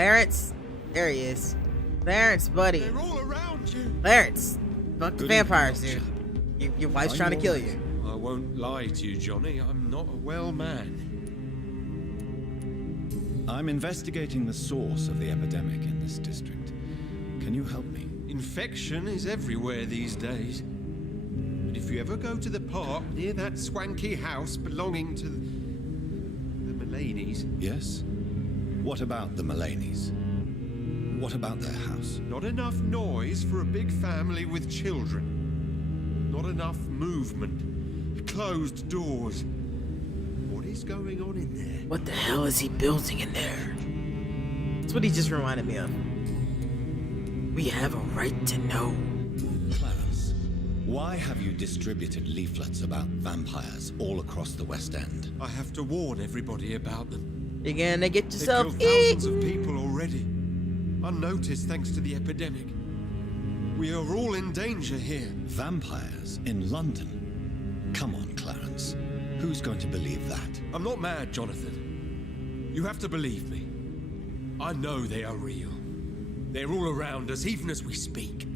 Clarence, there he is. Clarence, buddy. They're all around you. Clarence, fuck the vampires, dude. Your wife's trying to kill you. I won't lie to you, Johnny. I'm not a well man. I'm investigating the source of the epidemic in this district. Can you help me? Infection is everywhere these days. But if you ever go to the park near that swanky house belonging to the Mullaneys... Yes? What about the Mullaneys? What about their house? Not enough noise for a big family with children. Not enough movement. Closed doors. What is going on in there? What the hell is he building in there? That's what he just reminded me of. We have a right to know. Clarence, why have you distributed leaflets about vampires all across the West End? I have to warn everybody about them. You're gonna get yourself They've killed thousands of people already. Unnoticed thanks to the epidemic. We are all in danger here. Vampires in London? Come on, Clarence. Who's going to believe that? I'm not mad, Jonathan. You have to believe me. I know they are real. They're all around us, even as we speak.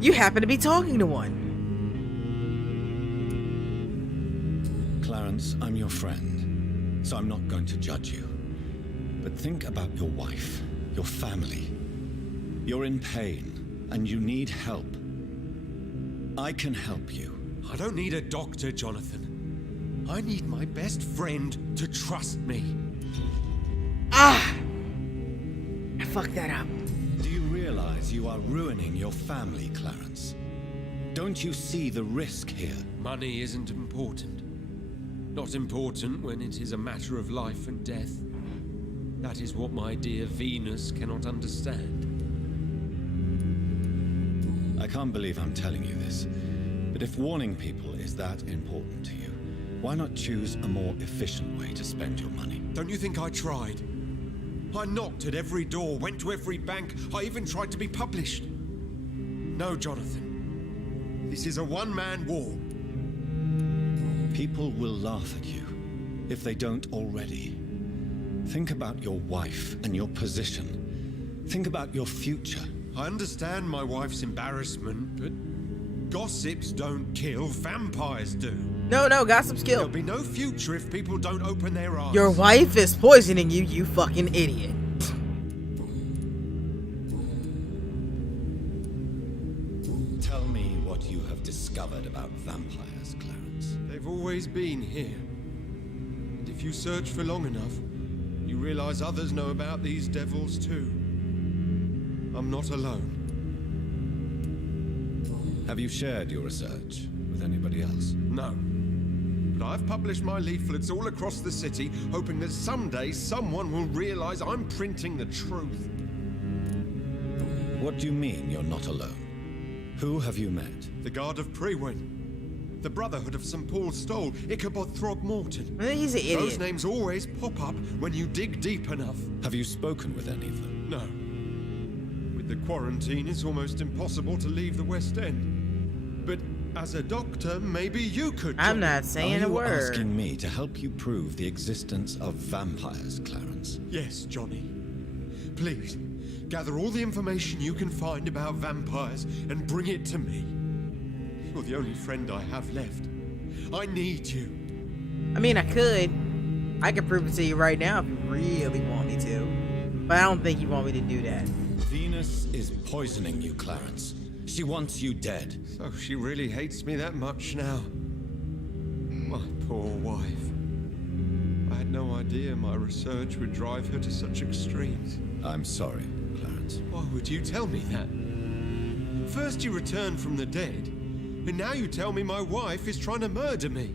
You happen to be talking to one. Clarence, I'm your friend, so I'm not going to judge you. But think about your wife, your family. You're in pain, and you need help. I can help you. I don't need a doctor, Jonathan. I need my best friend to trust me. Ah! I fucked that up. Do you realize you are ruining your family, Clarence? Don't you see the risk here? Money isn't important. Not important when it is a matter of life and death. That is what my dear Venus cannot understand. I can't believe I'm telling you this, but if warning people is that important to you, why not choose a more efficient way to spend your money? Don't you think I tried? I knocked at every door, went to every bank. I even tried to be published. No, Jonathan. This is a one-man war. People will laugh at you, if they don't already. Think about your wife and your position. Think about your future. I understand my wife's embarrassment, but gossips don't kill, vampires do. No, gossip's kill. There'll be no future if people don't open their eyes. Your wife is poisoning you, you fucking idiot. Tell me what you have discovered about vampires, Clarence. They've always been here. And if you search for long enough, you realize others know about these devils too. I'm not alone. Have you shared your research with anybody else? No. But I've published my leaflets all across the city, hoping that someday someone will realize I'm printing the truth. What do you mean you're not alone? Who have you met? The Guard of Prewin, the Brotherhood of St. Paul Stole, Ichabod Throgmorton. He's an idiot. Those names always pop up when you dig deep enough. Have you spoken with any of them? No. With the quarantine, it's almost impossible to leave the West End. But as a doctor, maybe you could. I'm not saying a word. Are you asking me to help you prove the existence of vampires, Clarence? Yes, Johnny. Please, gather all the information you can find about vampires and bring it to me. You're the only friend I have left. I need you. I mean, I could prove it to you right now if you really want me to. But I don't think you want me to do that. Venus is poisoning you, Clarence. She wants you dead. So she really hates me that much now. My poor wife. I had no idea my research would drive her to such extremes. I'm sorry, Clarence. Why would you tell me that? First you returned from the dead, and now you tell me my wife is trying to murder me.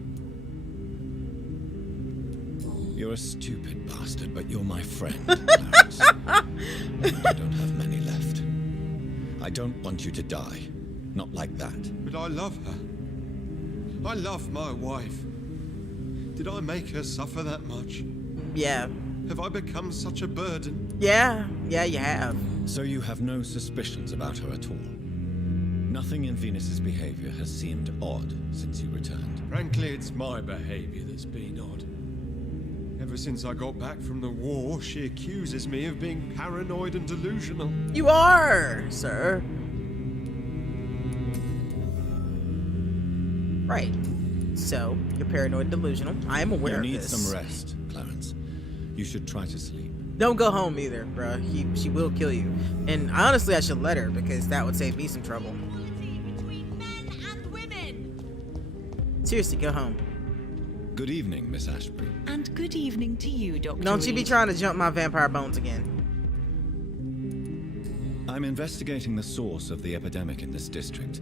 You're a stupid bastard, but you're my friend, Clarence. I don't have many left. I don't want you to die. Not like that. But I love her. I love my wife. Did I make her suffer that much? Yeah. Have I become such a burden? Yeah, you have. So you have no suspicions about her at all? Nothing in Venus's behavior has seemed odd since you returned? Frankly, it's my behavior that's been odd. Ever since I got back from the war, she accuses me of being paranoid and delusional. You are, sir. Right. So, you're paranoid and delusional. I am aware of this. You need some rest, Clarence. You should try to sleep. Don't go home either, bruh. She will kill you. And honestly, I should let her, because that would save me some trouble. Between men and women. Seriously, go home. Good evening, Miss Ashbury. And good evening to you, Dr. Don't you be Reed. trying to jump my vampire bones again. I'm investigating the source of the epidemic in this district.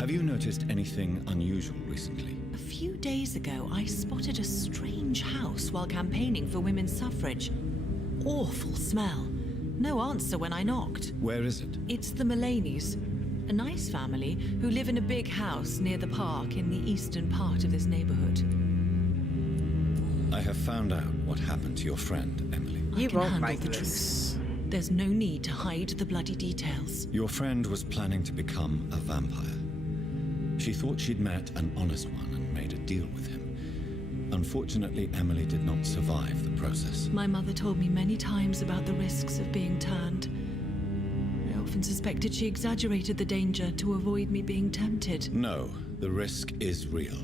Have you noticed anything unusual recently? A few days ago, I spotted a strange house while campaigning for women's suffrage. Awful smell. No answer when I knocked. Where is it? It's the Mullaneys, a nice family who live in a big house near the park in the eastern part of this neighborhood. I have found out what happened to your friend, Emily. You I can won't handle like the this. truth. There's no need to hide the bloody details. Your friend was planning to become a vampire. She thought she'd met an honest one and made a deal with him. Unfortunately, Emily did not survive the process. My mother told me many times about the risks of being turned. I often suspected she exaggerated the danger to avoid me being tempted. No, the risk is real.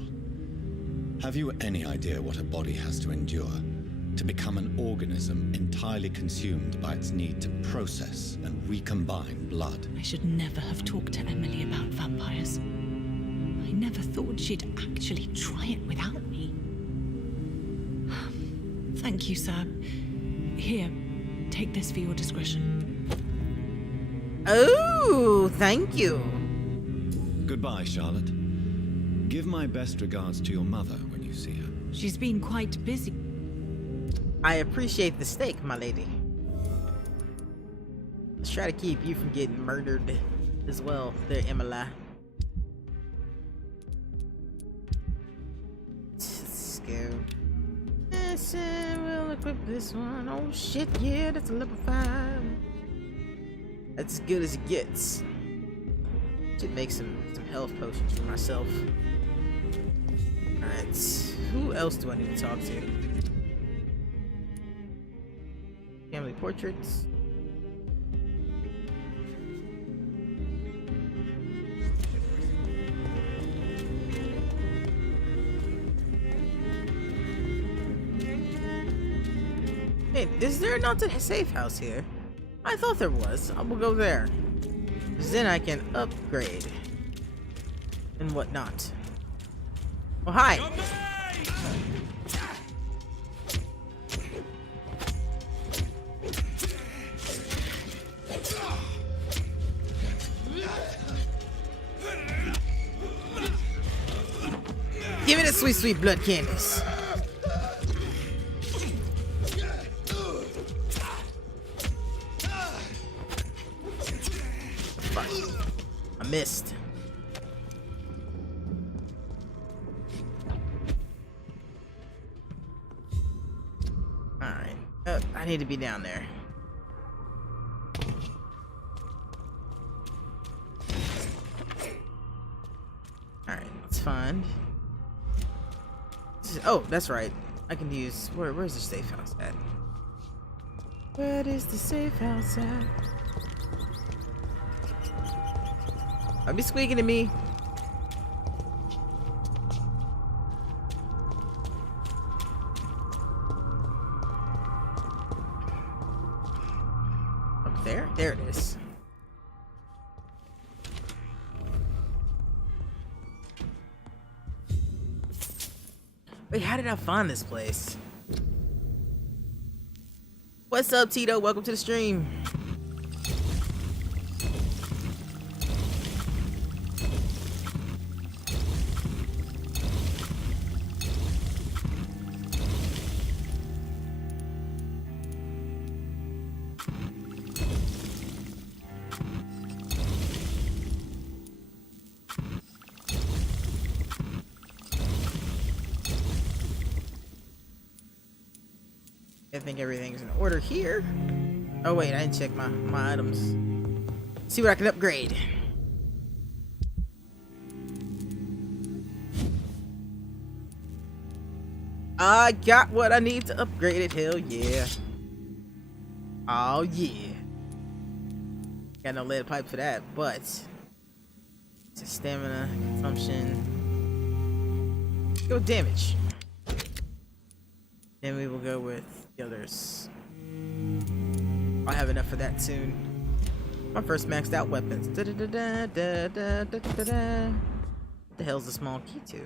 Have you any idea what a body has to endure to become an organism entirely consumed by its need to process and recombine blood? I should never have talked to Emily about vampires. I never thought she'd actually try it without me. Thank you, sir. Here, take this for your discretion. Oh, thank you. Goodbye, Charlotte. Give my best regards to your mother when you see her. She's been quite busy. I appreciate the steak, my lady. Let's try to keep you from getting murdered as well, there, Emily. Let's go. Yes, we'll equip this one. Oh shit, yeah, that's a level 5. That's as good as it gets. Should make some health potions for myself. Alright, who else do I need to talk to? Family portraits. Hey, is there not a safe house here? I thought there was. I will go there. 'Cause then I can upgrade. And whatnot. Oh, hi! Give me the sweet, sweet blood candies. Fuck. I missed. Alright. I need to be down there. Alright, it's fine. Oh, that's right. I can use... Where's the safe house at? Where is the safe house at? I'll be squeaking to me. Up there? There it is. Wait, how did I find this place? What's up, Tito? Welcome to the stream. I think everything's in order here. Oh wait, I didn't check my items. See what I can upgrade. I got what I need to upgrade it. Hell yeah. Oh yeah. Got no lead pipe for that, but it's a stamina consumption. Go damage. Then we will go with the others. I'll have enough for that soon. My first maxed out weapons. What the hell's the small key to?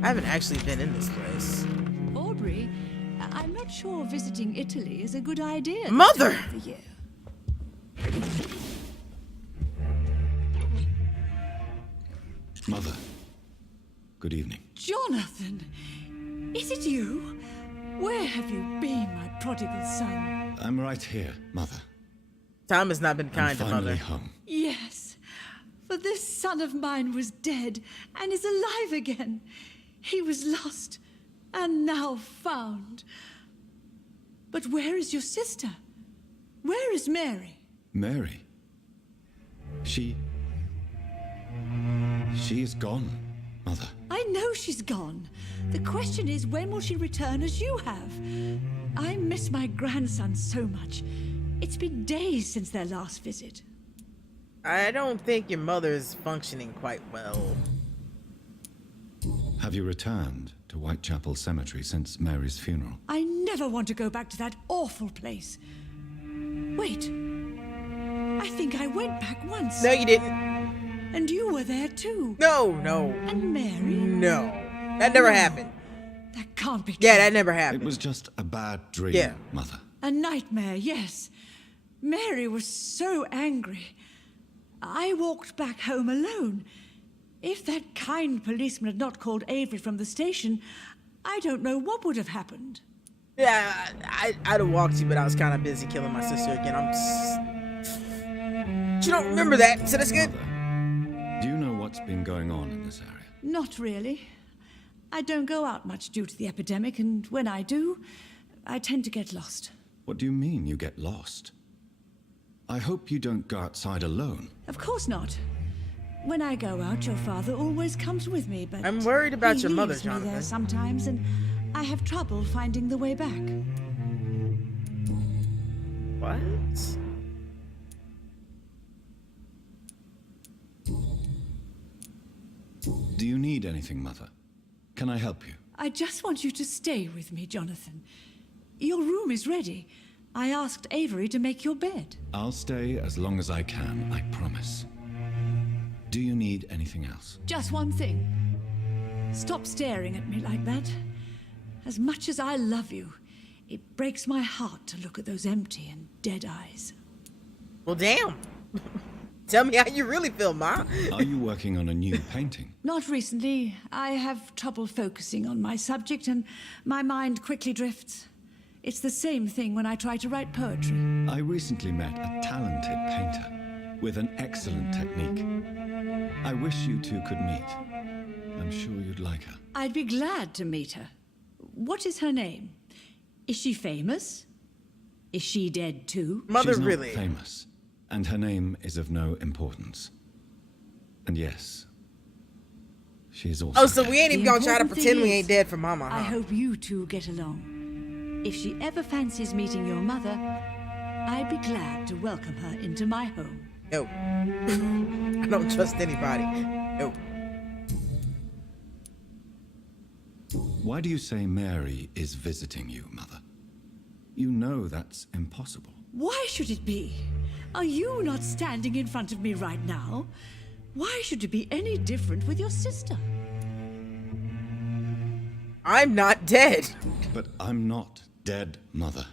I haven't actually been in this place. Aubrey, I'm not sure visiting Italy is a good idea. Mother! This time of the year. Mother, good evening. Jonathan, is it you? Where have you been, my prodigal son? I'm right here, Mother. Time has not been I'm kind to finally Mother. home. Yes, for this son of mine was dead and is alive again. He was lost and now found. But where is your sister? Where is Mary? Mary? She is gone, Mother. I know she's gone. The question is, when will she return as you have? I miss my grandson so much. It's been days since their last visit. I don't think your mother's functioning quite well. Have you returned to Whitechapel Cemetery since Mary's funeral? I never want to go back to that awful place. Wait. I think I went back once. No, you didn't. And you were there too. No. And Mary? No. That never happened. That can't be true. Yeah, that never happened. It was just a bad dream, Yeah. Mother. A nightmare, yes. Mary was so angry. I walked back home alone. If that kind policeman had not called Avery from the station, I don't know what would have happened. Yeah, I'd have walked you, but I was kind of busy killing my sister again. You don't remember that, so that's good. Mother, do you know what's been going on in this area? Not really. I don't go out much due to the epidemic, and when I do, I tend to get lost. What do you mean you get lost? I hope you don't go outside alone. Of course not. When I go out, your father always comes with me, but I'm worried about he your mother, leaves me there Jonathan. sometimes, and I have trouble finding the way back. What? Do you need anything, Mother? Can I help you? I just want you to stay with me, Jonathan. Your room is ready. I asked Avery to make your bed. I'll stay as long as I can, I promise. Do you need anything else? Just one thing. Stop staring at me like that. As much as I love you, it breaks my heart to look at those empty and dead eyes. Well, damn. Tell me how you really feel, Ma. Are you working on a new painting? Not recently. I have trouble focusing on my subject, and my mind quickly drifts. It's the same thing when I try to write poetry. I recently met a talented painter with an excellent technique. I wish you two could meet. I'm sure you'd like her. I'd be glad to meet her. What is her name? Is she famous? Is she dead too? Mother, She's not really? famous, and her name is of no importance. And yes, she is also Oh, so dead. we ain't even The gonna try to important pretend thing we is, ain't dead for Mama, I huh? hope you two get along. If she ever fancies meeting your mother, I'd be glad to welcome her into my home. No. I don't trust anybody. No. Why do you say Mary is visiting you, Mother? You know that's impossible. Why should it be? Are you not standing in front of me right now? Why should it be any different with your sister? I'm not dead. But I'm not dead, Mother.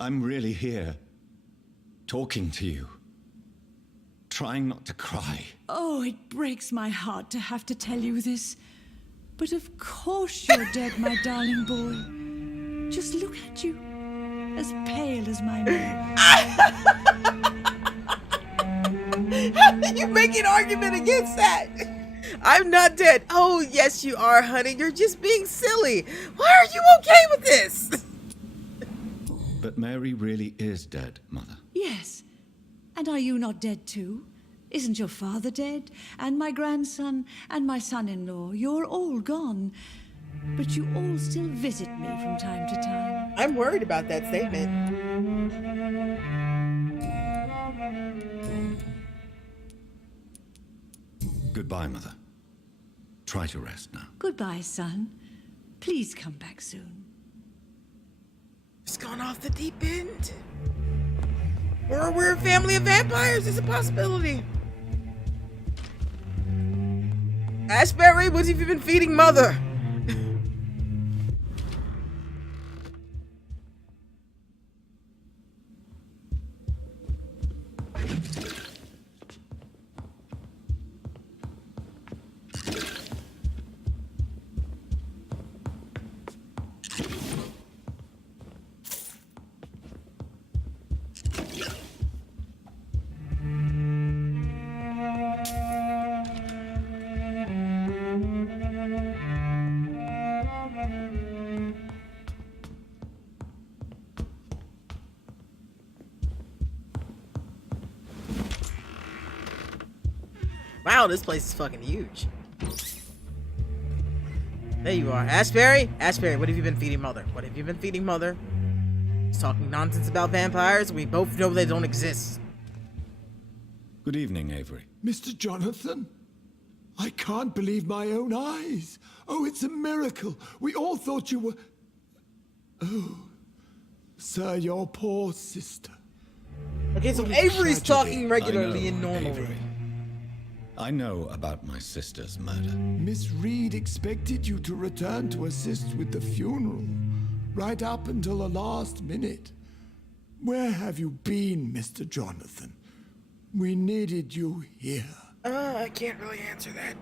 I'm really here, talking to you, trying not to cry. Oh, it breaks my heart to have to tell you this. But of course you're dead, my darling boy. Just look at you, as pale as my man. How can you make an argument against that? I'm not dead. Oh, yes, you are, honey. You're just being silly. Why are you okay with this? But Mary really is dead, Mother. Yes. And are you not dead too? Isn't your father dead? And my grandson and my son-in-law? You're all gone. But you all still visit me from time to time. I'm worried about that statement. Goodbye, Mother. Try to rest now. Goodbye, son. Please come back soon. It's gone off the deep end. Or we're a family of vampires. It's a possibility. Ashbury, what have you been feeding Mother? Wow, this place is fucking huge. There you are. Ashbury? Ashbury, what have you been feeding Mother? What have you been feeding Mother? He's talking nonsense about vampires. We both know they don't exist. Good evening, Avery. Mr. Jonathan? I can't believe my own eyes. Oh, it's a miracle. We all thought you were... Oh, sir, your poor sister. Okay, so What a Avery's tragedy. talking regularly I know, and normally. Avery. I know about my sister's murder. Miss Reed expected you to return to assist with the funeral, right up until the last minute. Where have you been, Mr. Jonathan? We needed you here. I can't really answer that.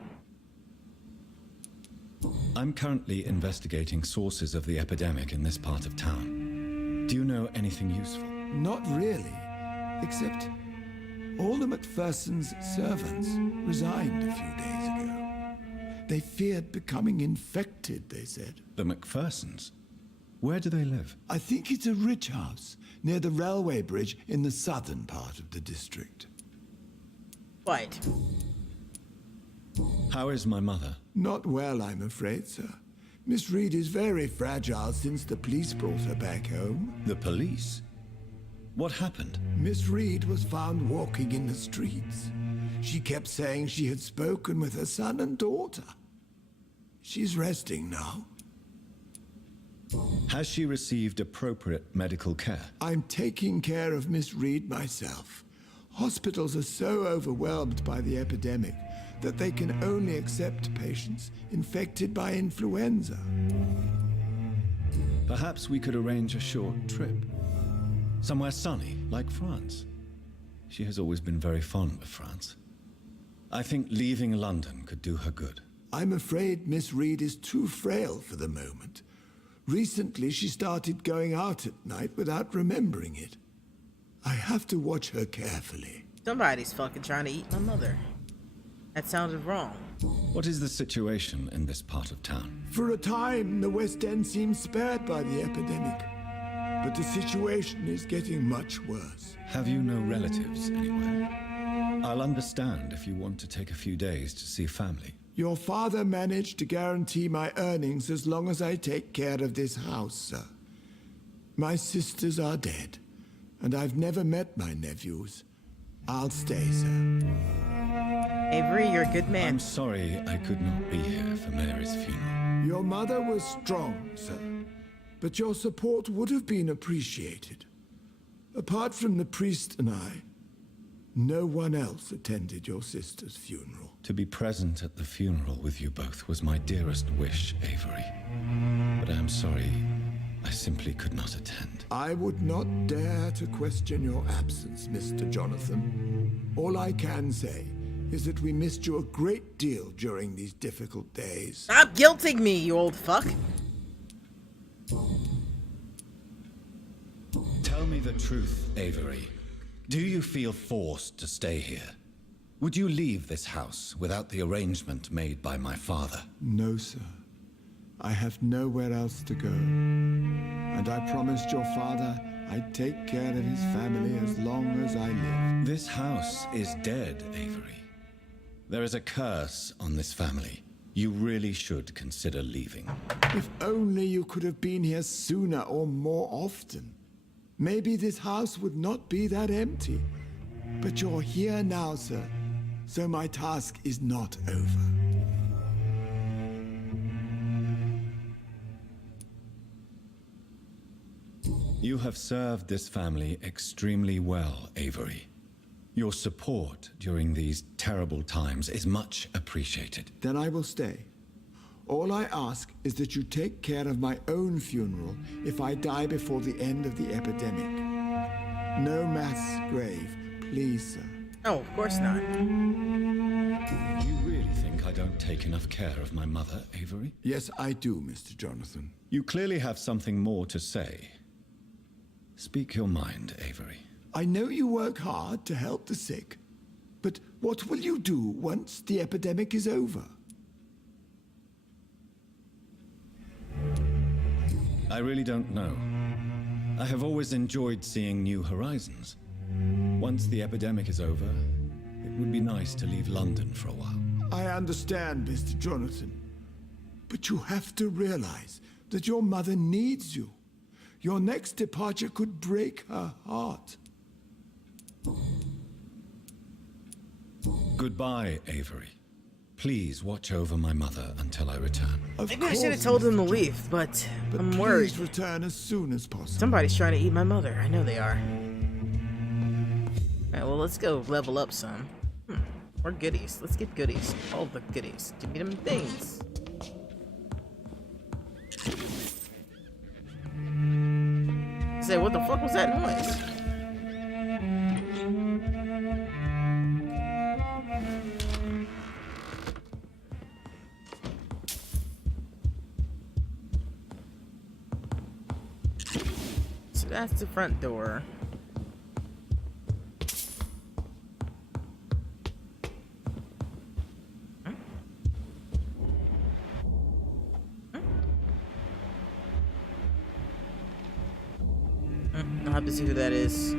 I'm currently investigating sources of the epidemic in this part of town. Do you know anything useful? Not really, except Alder MacPherson's servants resigned a few days ago. They feared becoming infected, they said. The MacPhersons? Where do they live? I think it's a rich house near the railway bridge in the southern part of the district. What? How is my mother? Not well, I'm afraid, sir. Miss Reed is very fragile since the police brought her back home. The police? What happened? Miss Reed was found walking in the streets. She kept saying she had spoken with her son and daughter. She's resting now. Has she received appropriate medical care? I'm taking care of Miss Reed myself. Hospitals are so overwhelmed by the epidemic that they can only accept patients infected by influenza. Perhaps we could arrange a short trip. Somewhere sunny, like France. She has always been very fond of France. I think leaving London could do her good. I'm afraid Miss Reed is too frail for the moment. Recently, she started going out at night without remembering it. I have to watch her carefully. Somebody's fucking trying to eat my mother. That sounded wrong. What is the situation in this part of town? For a time, the West End seemed spared by the epidemic. But the situation is getting much worse. Have you no relatives anywhere? I'll understand if you want to take a few days to see family. Your father managed to guarantee my earnings as long as I take care of this house, sir. My sisters are dead, and I've never met my nephews. I'll stay, sir. Avery, you're a good man. I'm sorry I could not be here for Mary's funeral. Your mother was strong, sir, but your support would have been appreciated. Apart from the priest and I, no one else attended your sister's funeral. To be present at the funeral with you both was my dearest wish, Avery. But I am sorry, I simply could not attend. I would not dare to question your absence, Mr. Jonathan. All I can say is that we missed you a great deal during these difficult days. Stop guilting me, you old fuck. Tell me the truth, Avery. Do you feel forced to stay here? Would you leave this house without the arrangement made by my father? No, sir. I have nowhere else to go. And I promised your father I'd take care of his family as long as I live. This house is dead, Avery. There is a curse on this family. You really should consider leaving. If only you could have been here sooner or more often. Maybe this house would not be that empty. But you're here now, sir, so my task is not over. You have served this family extremely well, Avery. Your support during these terrible times is much appreciated. Then I will stay. All I ask is that you take care of my own funeral if I die before the end of the epidemic. No mass grave, please, sir. Oh, of course not. You really think I don't take enough care of my mother, Avery? Yes, I do, Mr. Jonathan. You clearly have something more to say. Speak your mind, Avery. I know you work hard to help the sick, but what will you do once the epidemic is over? I really don't know. I have always enjoyed seeing new horizons. Once the epidemic is over, it would be nice to leave London for a while. I understand, Mr. Jonathan, but you have to realize that your mother needs you. Your next departure could break her heart. Goodbye, Avery. Please watch over my mother until I return. Maybe I should have told him to leave, but I'm worried. Please return as soon as possible. Somebody's trying to eat my mother. I know they are. Alright, well, let's go level up some. More goodies. Let's get goodies. All the goodies. Give me them things. Say, what the fuck was that noise? So that's the front door. I'll have to see who that is.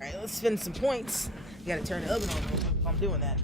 Alright, let's spend some points. Gotta turn the oven on if I'm doing that.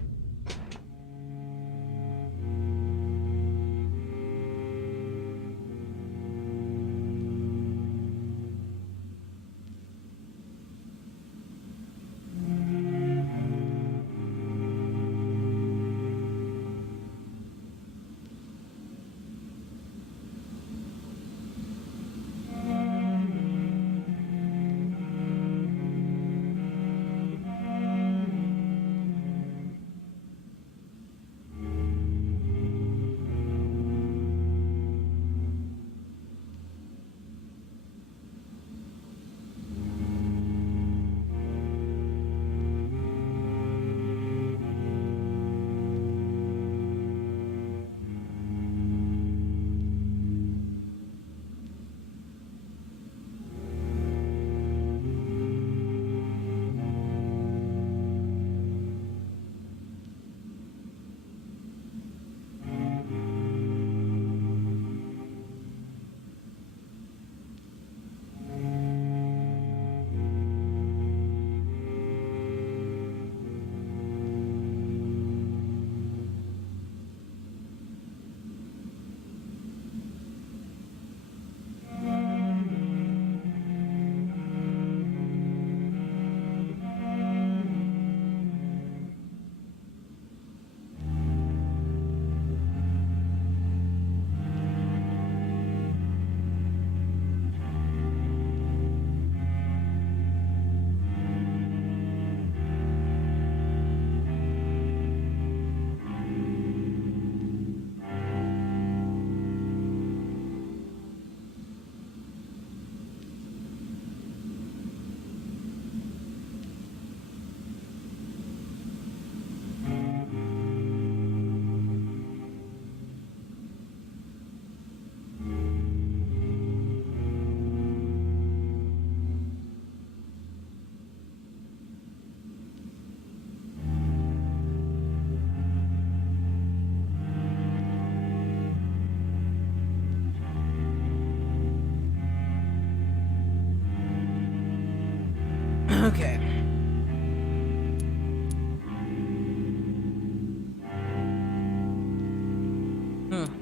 Okay.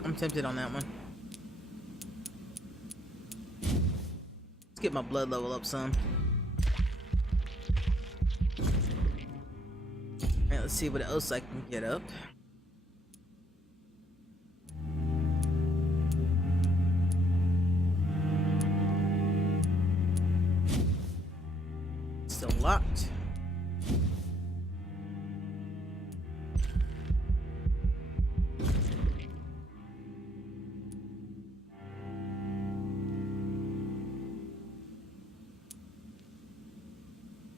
I'm tempted on that one. Let's get my blood level up some. Alright, let's see what else I can get up. Still locked.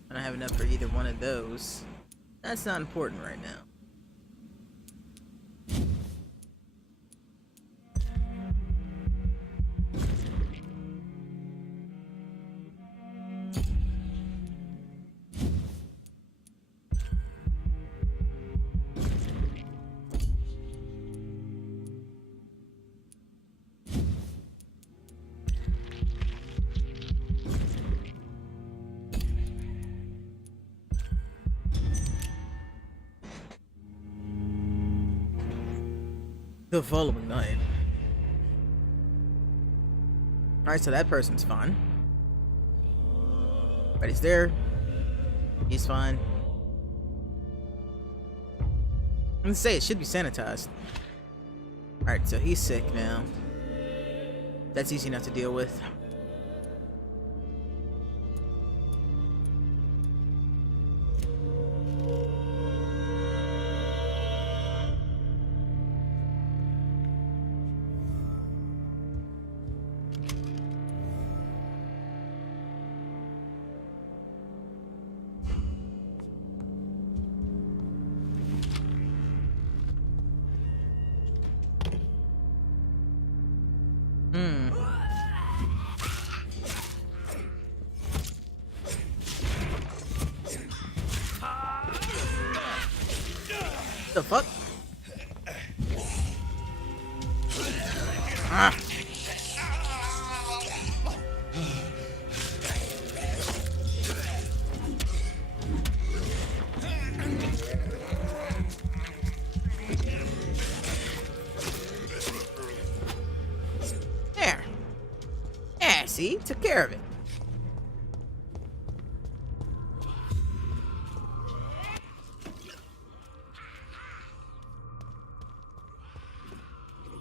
I don't have enough for either one of those. That's not important right now. The following night. Alright, so that person's fine. But he's there. He's fine. I'm gonna say it should be sanitized. Alright, so he's sick now. That's easy enough to deal with. The fuck? Ah. There. Yeah, see? Took care of it.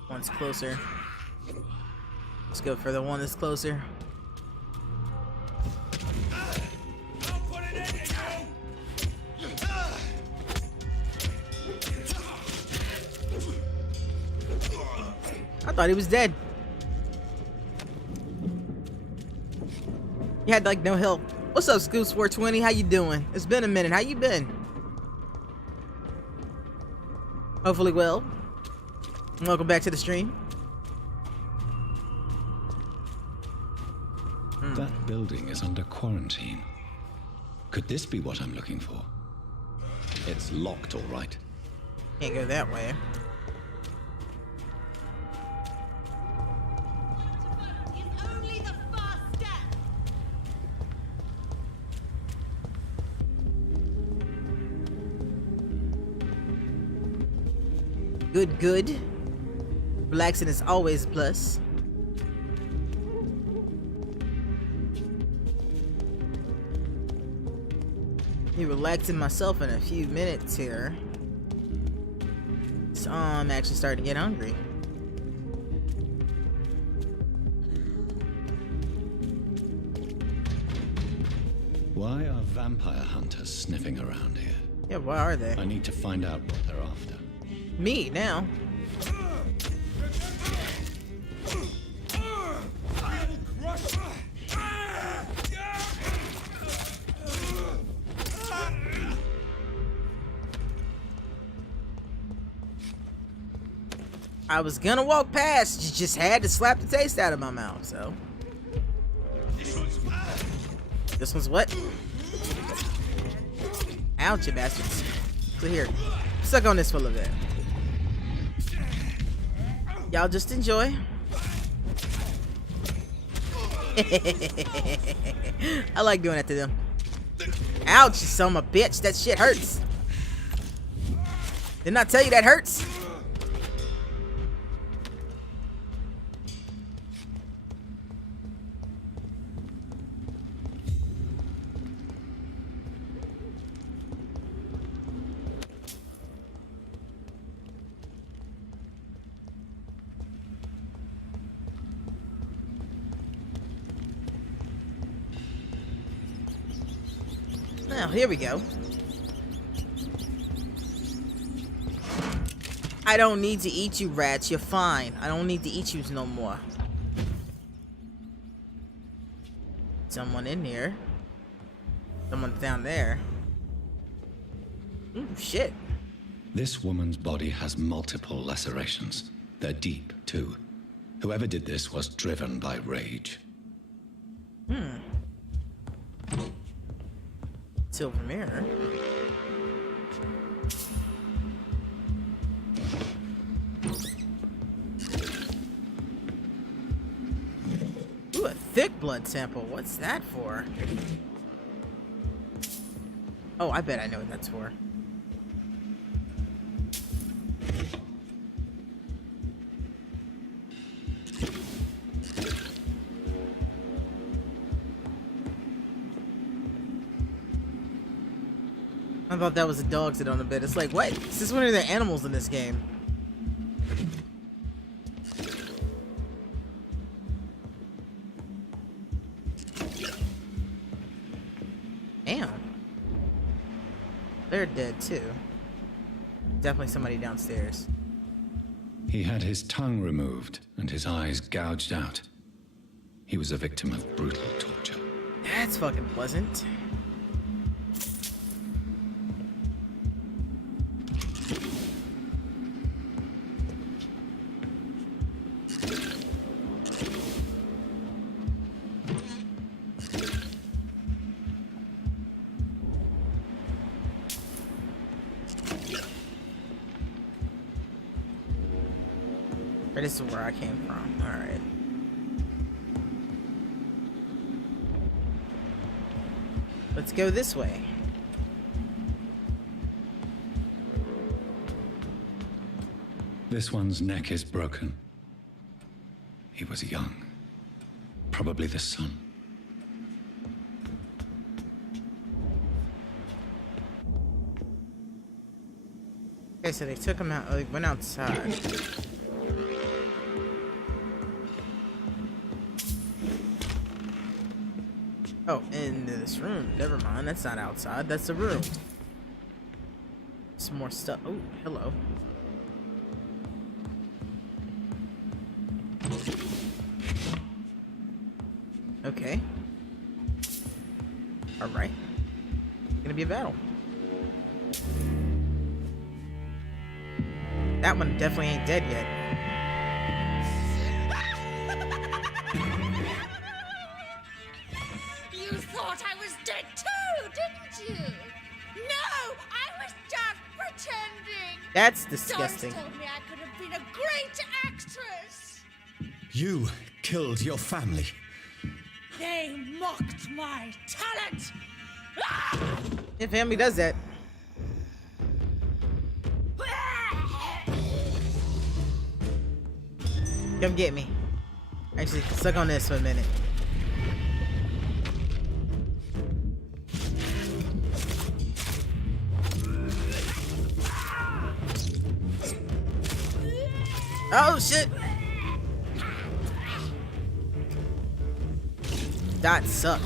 One's closer. Let's go for the one that's closer. I thought he was dead. He had like no help. What's up, Scoops 420? How you doing? It's been a minute. How you been? Hopefully well. Welcome back to the stream. That building is under quarantine. Could this be what I'm looking for? It's locked, all right. Can't go that way. Good, good. Relaxing is always a plus. Be relaxing myself in a few minutes here. So I'm actually starting to get hungry. Why are vampire hunters sniffing around here? Yeah, why are they? I need to find out what they're after. Me now. I was gonna walk past, you just had to slap the taste out of my mouth, so. This one's what? Ouch, you bastards. So here, suck on this for a little bit. Y'all just enjoy. I like doing that to them. Ouch, you son of a bitch. That shit hurts. Didn't I tell you that hurts? Well, here we go. I don't need to eat you, rats. You're fine. I don't need to eat you no more. Someone in here. Someone's down there. Ooh, shit. This woman's body has multiple lacerations. They're deep, too. Whoever did this was driven by rage. Silver mirror. Ooh, a thick blood sample. What's that for? Oh, I bet I know what that's for. I thought that was a dog sitting on the bed. It's like, what? Since when are there animals in this game? Damn. They're dead too. Definitely somebody downstairs. He had his tongue removed and his eyes gouged out. He was a victim of brutal torture. That's fucking pleasant. This is where I came from. Alright. Let's go this way. This one's neck is broken. He was young. Probably the son. Okay, so they took him out. They went outside. Oh, in this room. Never mind. That's not outside. That's a room. Some more stuff. Oh, hello. Okay. Alright. Gonna be a battle. That one definitely ain't dead yet. You thought I was dead too, didn't you? No, I was just pretending. That's disgusting. Doris told me I could have been a great actress. You killed your family. They mocked my talent. Your family does that. Come get me. Actually, suck on this for a minute. Oh shit! That sucked.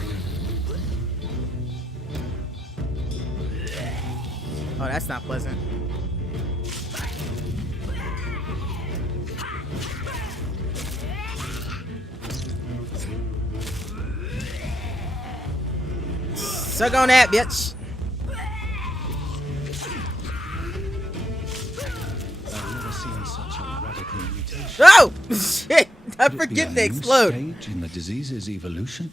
Oh, that's not pleasant. Suck on that, bitch. I've never seen such a radical mutation. Oh shit! I Could it be forget a they new explode. stage in the disease's evolution?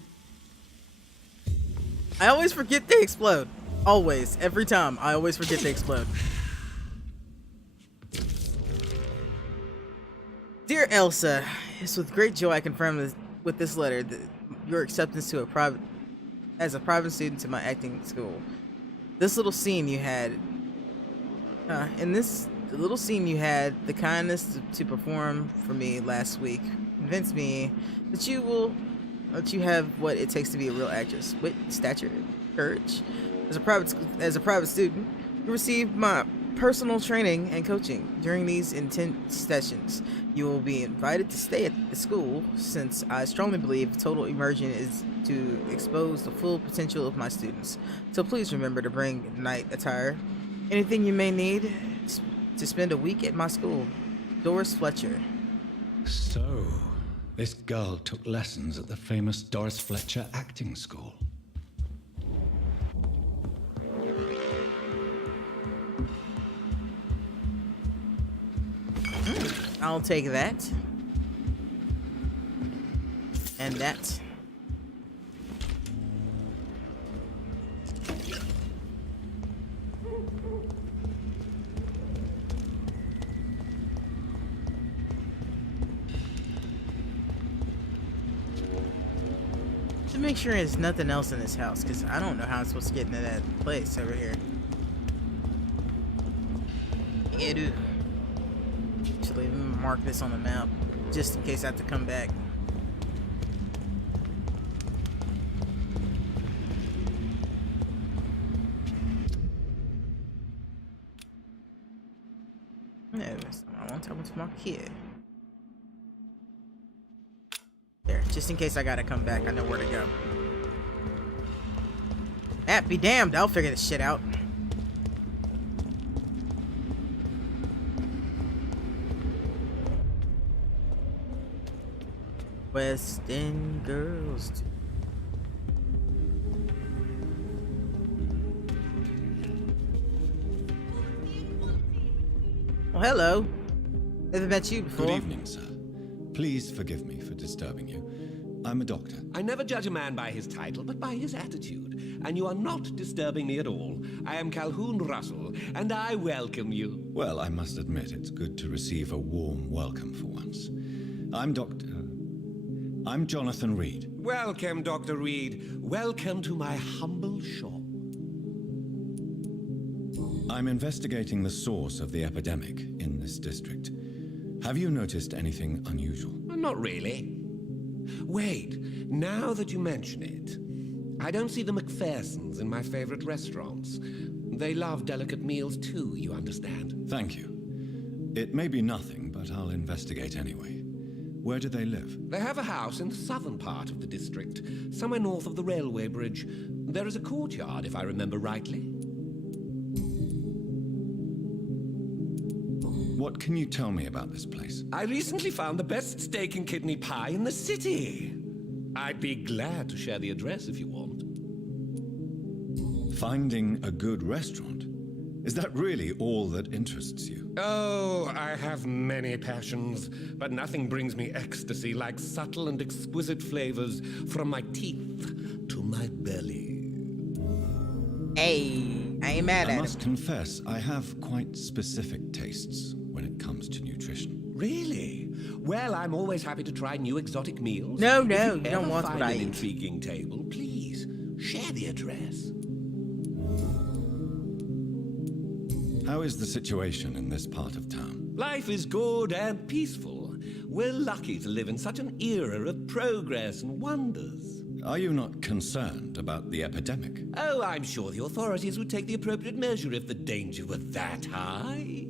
I always forget they explode. Always, every time, I always forget they explode. Dear Elsa, it's with great joy I confirm with this letter that your acceptance to a private as a private student to my acting school. This little scene you had, the little scene you had the kindness to perform for me last week convinced me that you have what it takes to be a real actress: wit, stature, courage. As a private student, you receive my personal training and coaching. During these intense sessions, you will be invited to stay at the school, since I strongly believe total immersion is to expose the full potential of my students. So please remember to bring night attire, anything you may need to spend a week at my school. Doris Fletcher. So, this girl took lessons at the famous Doris Fletcher acting school. I'll take that. And that. To make sure there's nothing else in this house, because I don't know how I'm supposed to get into that place over here. Yeah, dude. Actually, let me mark this on the map, just in case I have to come back. No, that's not what I want. I want to mark here. There, just in case I gotta come back, I know where to go. Map be damned, I'll figure this shit out. West End girls. Well, hello. Never met you before. Good evening, sir. Please forgive me for disturbing you. I'm a doctor. I never judge a man by his title, but by his attitude. And you are not disturbing me at all. I am Calhoun Russell, and I welcome you. Well, I must admit it's good to receive a warm welcome for once. I'm Jonathan Reed. Welcome, Dr. Reed. Welcome to my humble shop. I'm investigating the source of the epidemic in this district. Have you noticed anything unusual? Not really. Wait, now that you mention it, I don't see the McPhersons in my favorite restaurants. They love delicate meals too, you understand. Thank you. It may be nothing, but I'll investigate anyway. Where do they live? They have a house in the southern part of the district, somewhere north of the railway bridge. There is a courtyard, if I remember rightly. What can you tell me about this place? I recently found the best steak and kidney pie in the city. I'd be glad to share the address if you want. Finding a good restaurant? Is that really all that interests you? Oh, I have many passions, but nothing brings me ecstasy like subtle and exquisite flavors from my teeth to my belly. Hey, I ain't mad I at must him. confess, I have quite specific tastes when it comes to nutrition. Really? Well, I'm always happy to try new exotic meals. No, If no, you you don't ever want find what I an eat. intriguing table, please share the address. How is the situation in this part of town? Life is good and peaceful. We're lucky to live in such an era of progress and wonders. Are you not concerned about the epidemic? Oh, I'm sure the authorities would take the appropriate measure if the danger were that high.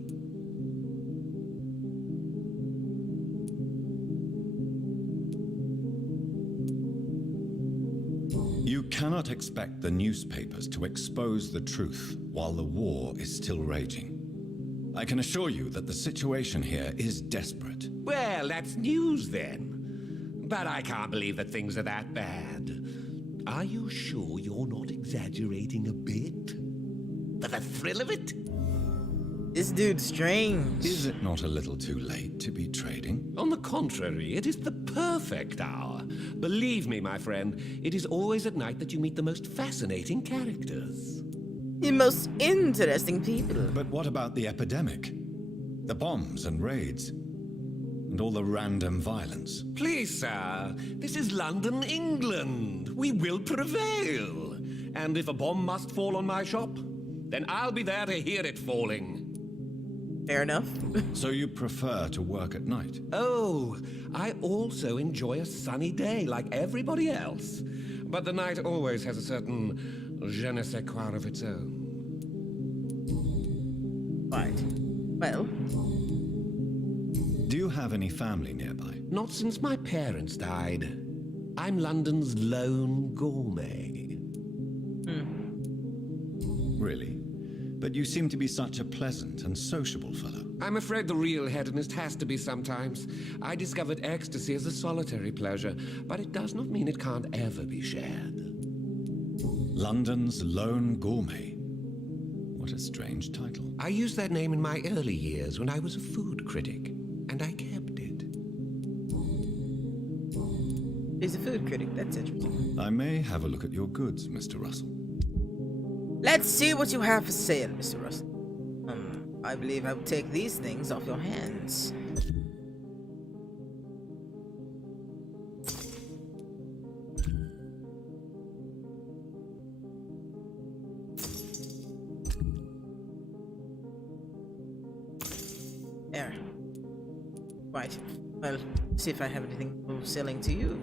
You cannot expect the newspapers to expose the truth while the war is still raging. I can assure you that the situation here is desperate. Well, that's news then. But I can't believe that things are that bad. Are you sure you're not exaggerating a bit? For the thrill of it? This dude's strange. Is it not a little too late to be trading? On the contrary, it is the perfect hour. Believe me, my friend, it is always at night that you meet the most fascinating characters. The most interesting people. But what about the epidemic? The bombs and raids? and all the random violence. Please, sir, this is London, England. We will prevail. And if a bomb must fall on my shop, then I'll be there to hear it falling. Fair enough. So you prefer to work at night? Oh, I also enjoy a sunny day like everybody else. But the night always has a certain je ne sais quoi of its own. Right. Well, Do you have any family nearby? Not since my parents died. I'm London's lone gourmet. Really? But you seem to be such a pleasant and sociable fellow. I'm afraid the real hedonist has to be sometimes. I discovered ecstasy as a solitary pleasure, but it does not mean it can't ever be shared. London's lone gourmet. What a strange title. I used that name in my early years when I was a food critic, and I kept it. he's a food critic. That's interesting. I may have a look at your goods, Mr. Russell. Let's see what you have for sale, Mr. Russell. I believe I will take these things off your hands. There. Right. Well, see if I have anything worth selling to you.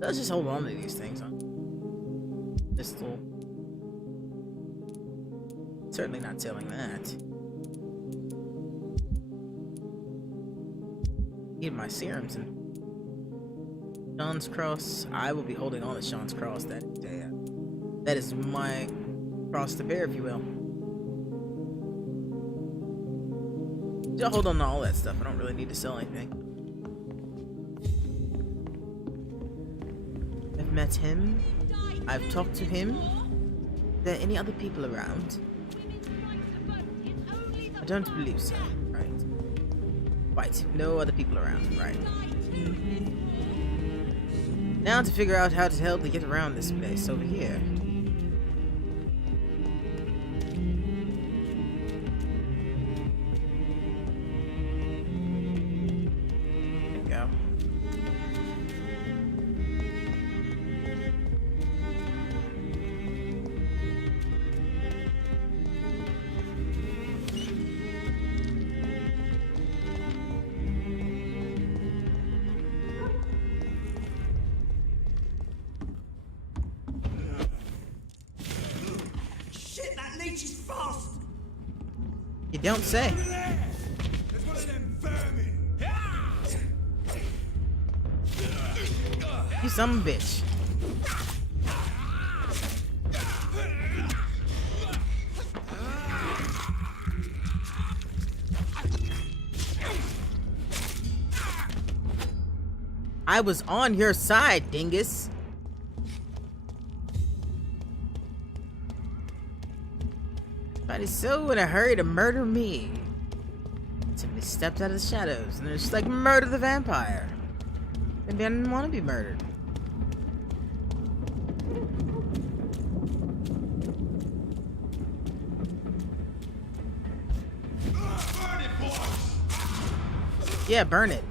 Let's just hold on to these things. Pistol. Certainly not selling that. Need my serums and Sean's Cross. I will be holding on to Sean's Cross that day. That is my cross to bear, if you will. Just hold on to all that stuff. I don't really need to sell anything. I've met him. I've talked to him. Are there any other people around? I don't believe so. Right. Right. No other people around. Right. Now to figure out how to help to get around this place over here. There we go. You don't say. You some bitch. I was on your side, dingus. But he's so in a hurry to murder me. Simply stepped out of the shadows and they're just like, murder the vampire. Maybe I didn't want to be murdered. Burn it, boys! Yeah, burn it.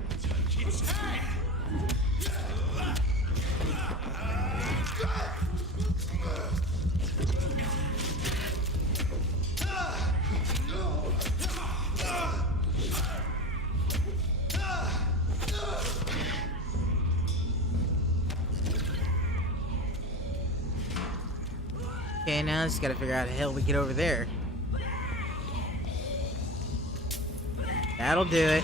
Okay, now I just gotta figure out how the hell we get over there. That'll do it.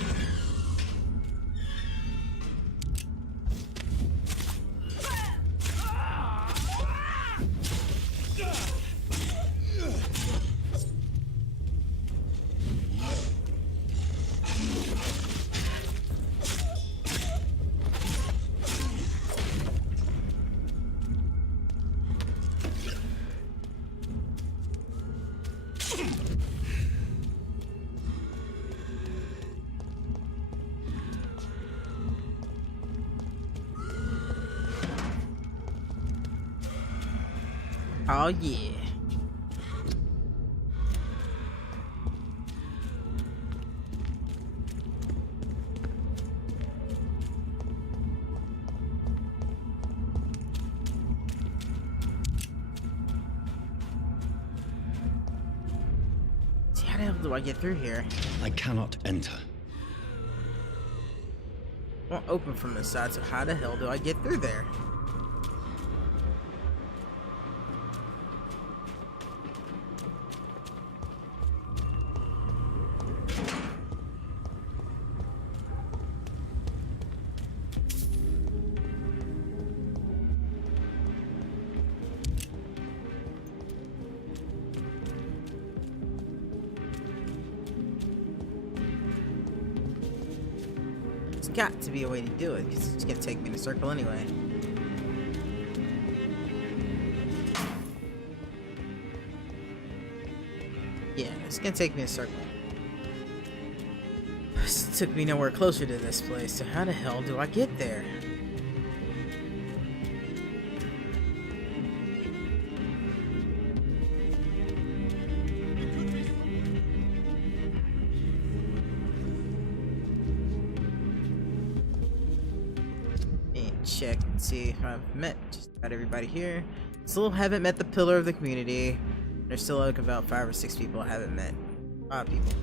Oh yeah. See, how the hell do I get through here? I cannot enter. It won't open from this side, so how the hell do I get through there? There's got to be a way to do it, because it's gonna take me in a circle anyway. Yeah, it's gonna take me in a circle. This took me nowhere closer to this place, so how the hell do I get there? Check and see if I've met just about everybody here. Still haven't met the pillar of the community. There's still like about 5 or 6 people I haven't met. 5 people.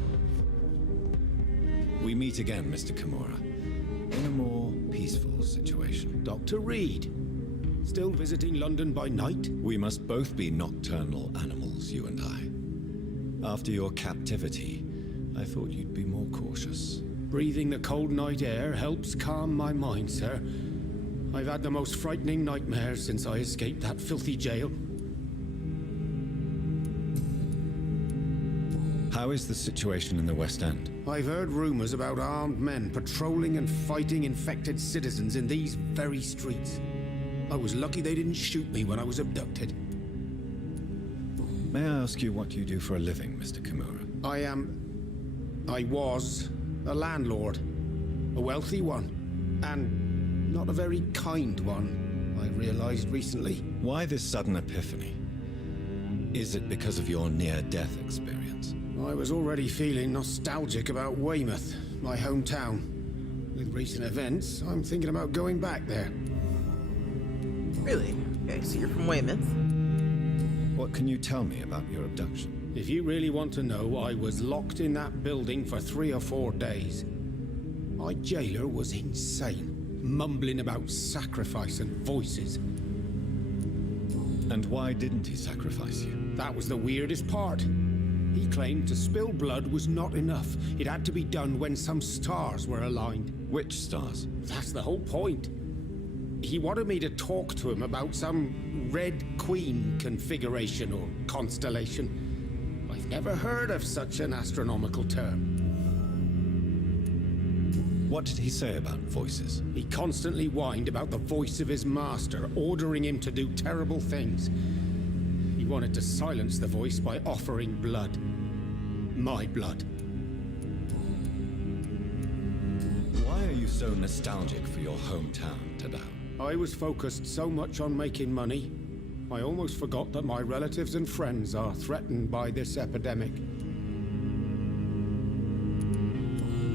We meet again, Mr. Kimura, in a more peaceful situation. Dr. Reed, still visiting London by night? We must both be nocturnal animals, you and I. After your captivity, I thought you'd be more cautious. Breathing the cold night air helps calm my mind, sir. I've had the most frightening nightmares since I escaped that filthy jail. How is the situation in the West End? I've heard rumors about armed men patrolling and fighting infected citizens in these very streets. I was lucky they didn't shoot me when I was abducted. May I ask you what you do for a living, Mr. Kimura? I was a landlord. A wealthy one. And not a very kind one, I realized recently. Why this sudden epiphany? Is it because of your near-death experience? I was already feeling nostalgic about Weymouth, my hometown. With recent events, I'm thinking about going back there. Really? Okay, so you're from Weymouth. What can you tell me about your abduction? If you really want to know, I was locked in that building for 3 or 4 days. My jailer was insane. Mumbling about sacrifice and voices. And why didn't he sacrifice you? That was the weirdest part. He claimed to spill blood was not enough. It had to be done when some stars were aligned. Which stars? That's the whole point. He wanted me to talk to him about some Red Queen configuration or constellation. I've never heard of such an astronomical term. What did he say about voices? He constantly whined about the voice of his master, ordering him to do terrible things. He wanted to silence the voice by offering blood. My blood. Why are you so nostalgic for your hometown, Tadao? I was focused so much on making money, I almost forgot that my relatives and friends are threatened by this epidemic.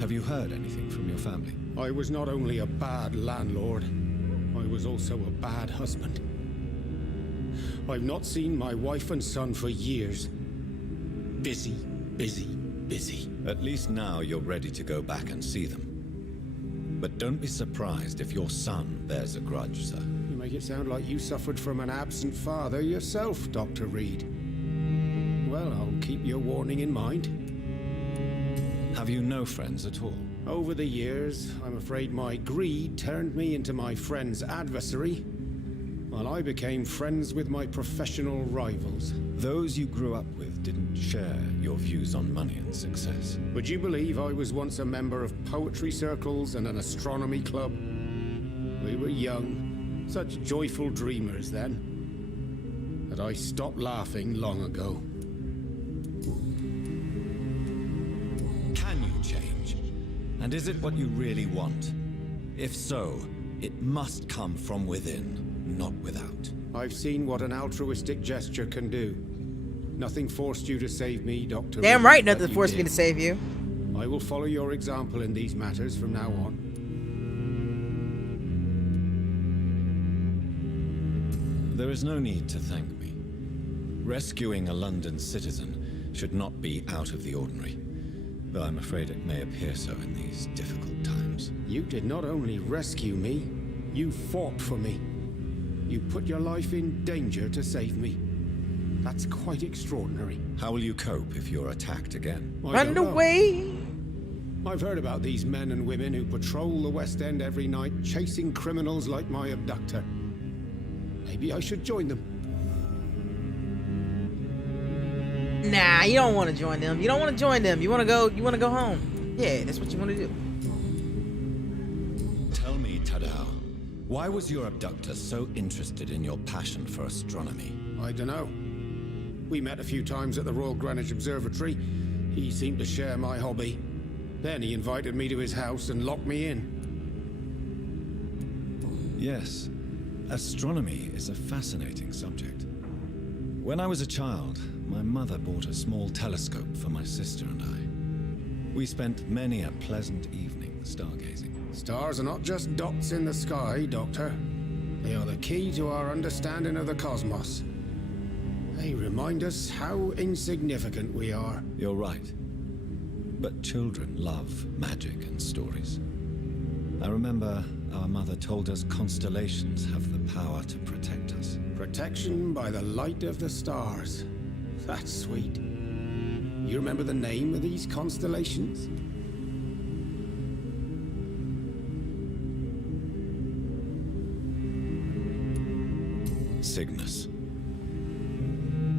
Have you heard anything from your family? I was not only a bad landlord, I was also a bad husband. I've not seen my wife and son for years. Busy, busy, busy. At least now you're ready to go back and see them. But don't be surprised if your son bears a grudge, sir. You make it sound like you suffered from an absent father yourself, Dr. Reed. Well, I'll keep your warning in mind. Have you no friends at all? Over the years, I'm afraid my greed turned me into my friend's adversary, while I became friends with my professional rivals. Those you grew up with didn't share your views on money and success. Would you believe I was once a member of poetry circles and an astronomy club? We were young, such joyful dreamers then, that I stopped laughing long ago. Can you change? And is it what you really want? If so, it must come from within, not without. I've seen what an altruistic gesture can do. Nothing forced you to save me, Dr. Damn Reed, right, but nothing you forced me did. to save you. I will follow your example in these matters from now on. There is no need to thank me. Rescuing a London citizen should not be out of the ordinary, though I'm afraid it may appear so in these difficult times. You did not only rescue me, you fought for me. You put your life in danger to save me. That's quite extraordinary. How will you cope if you're attacked again? I Run don't know. away! I've heard about these men and women who patrol the West End every night, chasing criminals like my abductor. Maybe I should join them. Nah, you don't want to join them. You don't want to join them. You want to go home. Yeah, that's what you want to do. Tell me, Tadao, why was your abductor so interested in your passion for astronomy? I don't know. We met a few times at the Royal Greenwich Observatory. He seemed to share my hobby. Then he invited me to his house and locked me in. Yes, astronomy is a fascinating subject. When I was a child, my mother bought a small telescope for my sister and I. We spent many a pleasant evening stargazing. Stars are not just dots in the sky, Doctor. They are the key to our understanding of the cosmos. They remind us how insignificant we are. You're right. But children love magic and stories. I remember our mother told us constellations have the power to protect us. Protection by the light of the stars. That's sweet. You remember the name of these constellations? Cygnus.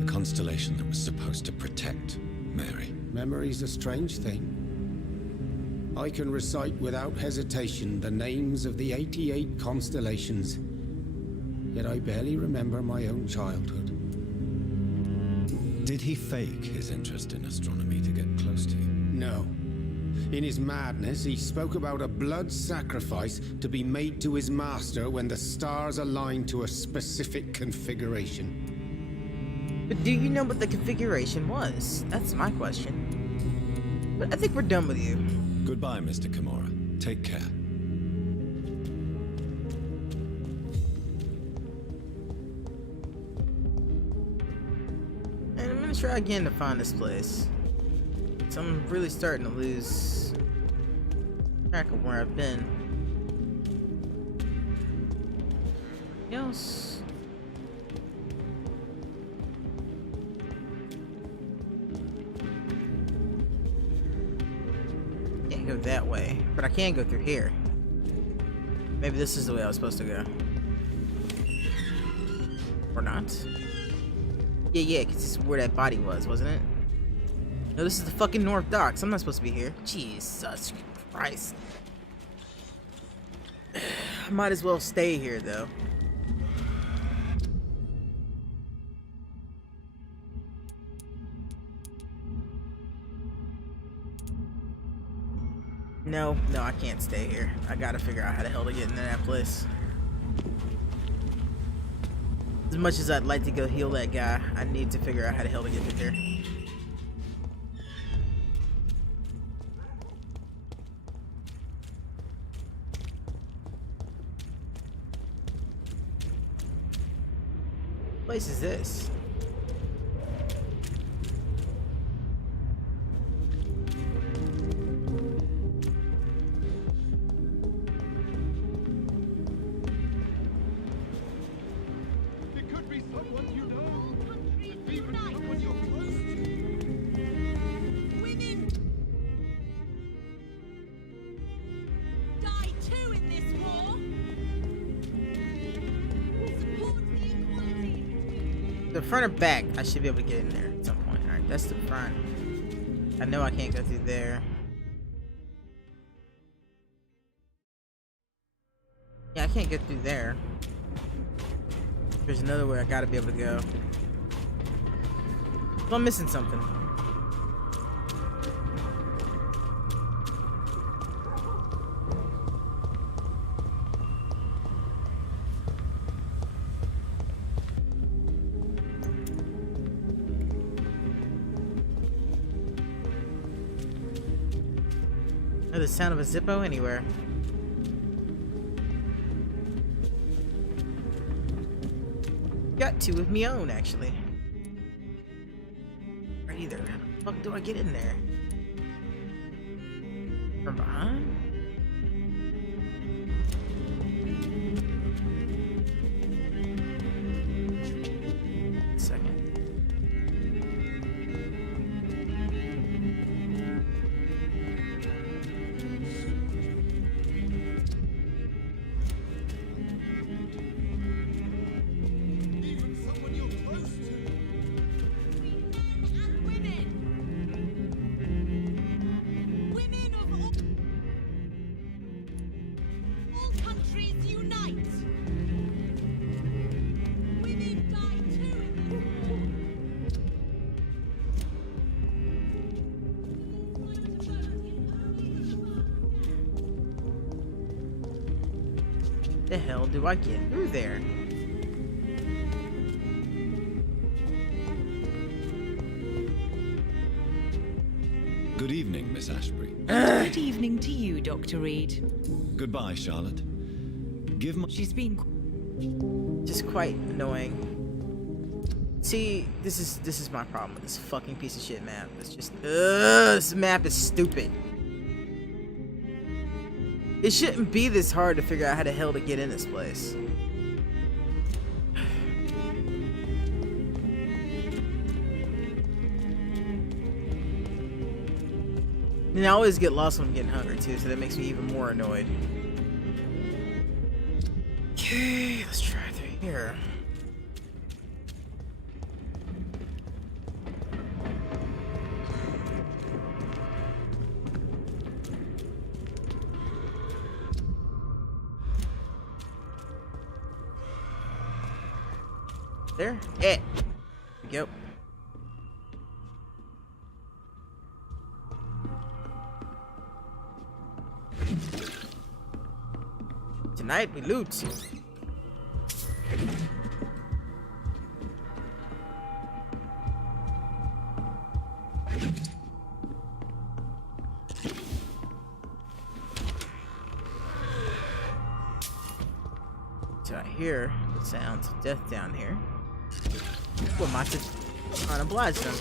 The constellation that was supposed to protect Mary. Memory's a strange thing. I can recite without hesitation the names of the 88 constellations, yet I barely remember my own childhood. Did he fake his interest in astronomy to get close to you? No. In his madness, he spoke about a blood sacrifice to be made to his master when the stars aligned to a specific configuration. But do you know what the configuration was? That's my question. But I think we're done with you. Goodbye, Mr. Kimura. Take care. And I'm gonna try again to find this place. So I'm really starting to lose track of where I've been. Anything else? Can't go that way, but I can go through here. Maybe this is the way I was supposed to go. Or not. Yeah, because this is where that body was, wasn't it? No, this is the fucking North Docks. I'm not supposed to be here. Jesus Christ. I might as well stay here, though. No, I can't stay here. I gotta figure out how the hell to get into that place. As much as I'd like to go heal that guy, I need to figure out how the hell to get in there. What place is this? The front or back, I should be able to get in there at some point. Alright, that's the front. I know I can't go through there. Yeah, I can't get through there. There's another way I gotta be able to go. Well, I'm missing something. Or the sound of a Zippo anywhere. Got two of me own, actually. Right either. How the fuck do I get in there? From behind? Second. Even someone you're close to. And women. Women of all countries unite. Women die too in this war. The hell do I get through there? Good evening, Miss Ashbury. Good evening to you, Dr. Reed. Goodbye, Charlotte. Give my... She's been Just quite annoying. See, this is my problem with this fucking piece of shit map. It's just, this map is stupid. It shouldn't be this hard to figure out how the hell to get in this place. And I always get lost when I'm getting hungry too, so that makes me even more annoyed. Okay, let's try through here. There? There we go. Tonight we loot. So I hear the sounds of death down here. What am I to unoblige them?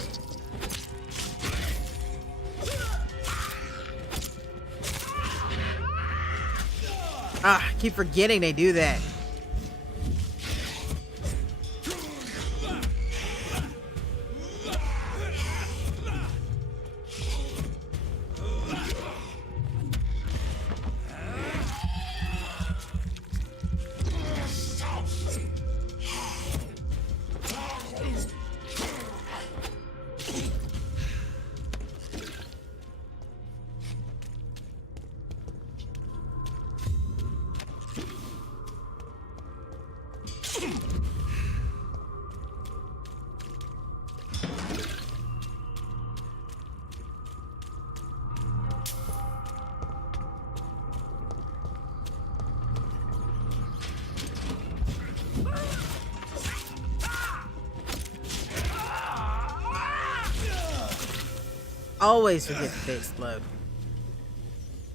Ah, I keep forgetting they do that. Always forget that they explode.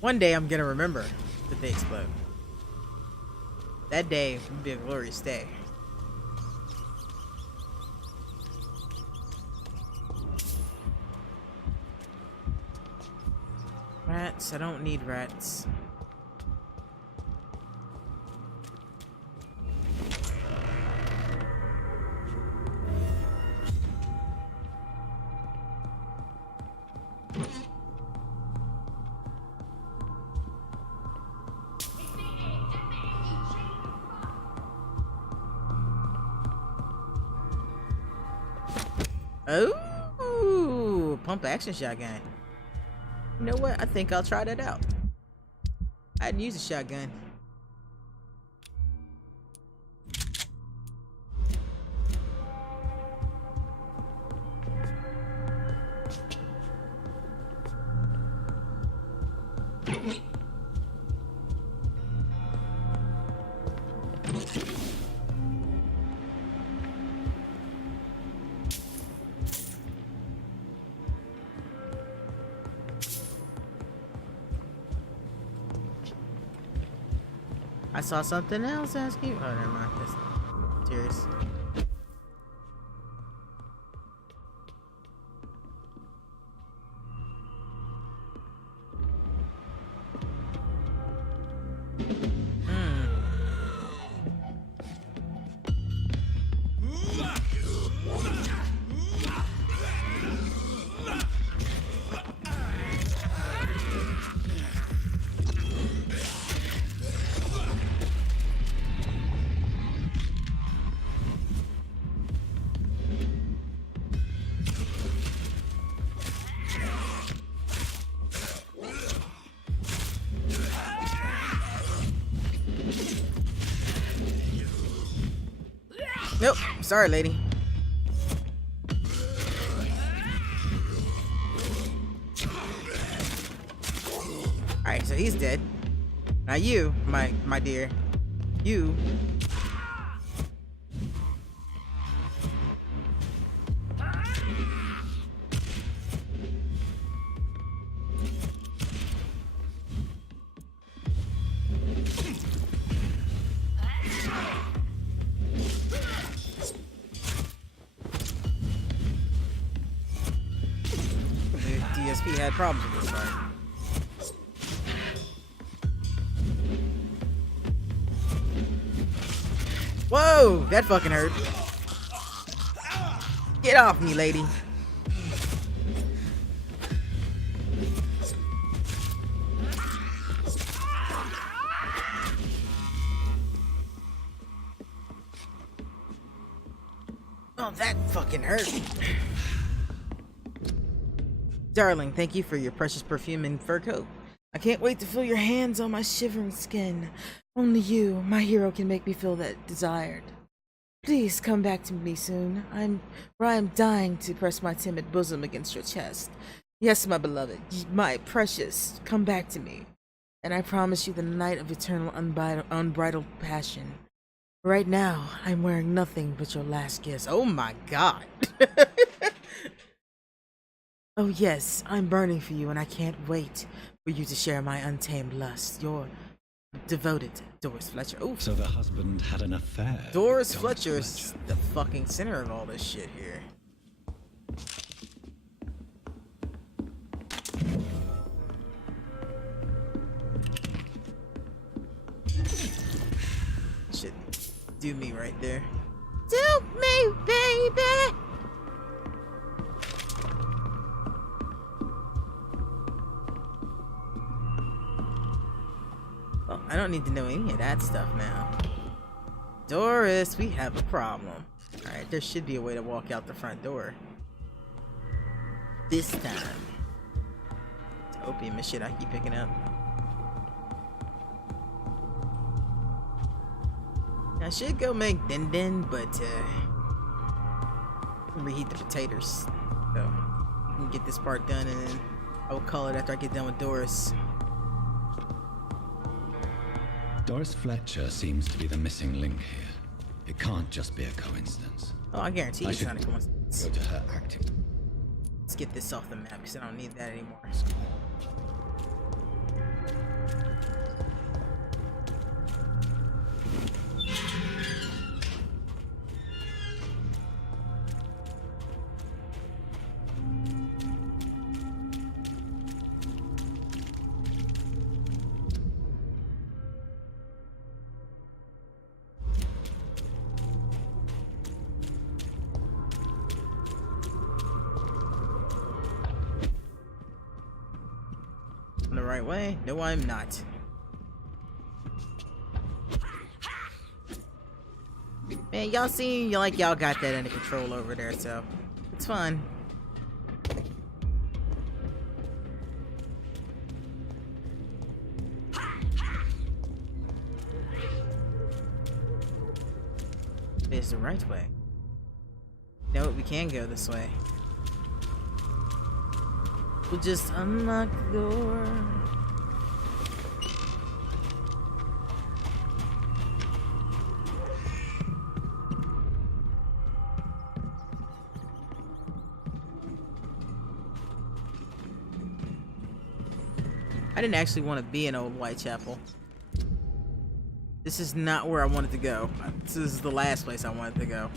One day I'm gonna remember that they explode. That day will be a glorious day. Rats, I don't need rats. Oh, pump action shotgun. You know what? I think I'll try that out. I hadn't used a shotgun. I saw something else ask you. Oh, never mind. That's serious. Nope. Sorry, lady. Alright, so he's dead. Now you, my dear. You. DSP had problems with this part. Whoa, that fucking hurt. Get off me, lady. Oh, that fucking hurt. Darling, thank you for your precious perfume and fur coat. I can't wait to feel your hands on my shivering skin. Only you, my hero, can make me feel that desired. Please come back to me soon. I am dying to press my timid bosom against your chest. Yes, my beloved, my precious, come back to me. And I promise you the night of eternal unbridled passion. Right now, I'm wearing nothing but your last kiss. Oh my god. Oh yes, I'm burning for you and I can't wait for you to share my untamed lust. Your devoted Doris Fletcher. Oh, So the husband had an affair. Doris Fletcher's the fucking center of all this shit here. Shit, do me right there. Do me, baby. Well, I don't need to know any of that stuff now. Doris, we have a problem. Alright, there should be a way to walk out the front door. This time. It's opium and shit I keep picking up. I should go make din din, but reheat the potatoes. So we can get this part done and then I'll call it after I get done with Doris. Doris Fletcher seems to be the missing link here. It can't just be a coincidence. Oh, I guarantee it's not a coincidence. Go to her acting. Let's get this off the map because I don't need that anymore. The right way? No, I'm not. Man, y'all seem like y'all got that under control over there, so it's fun. It's the right way. You know what? We can go this way. We'll just unlock the door. I didn't actually want to be in Old Whitechapel. This is not where I wanted to go. This is the last place I wanted to go.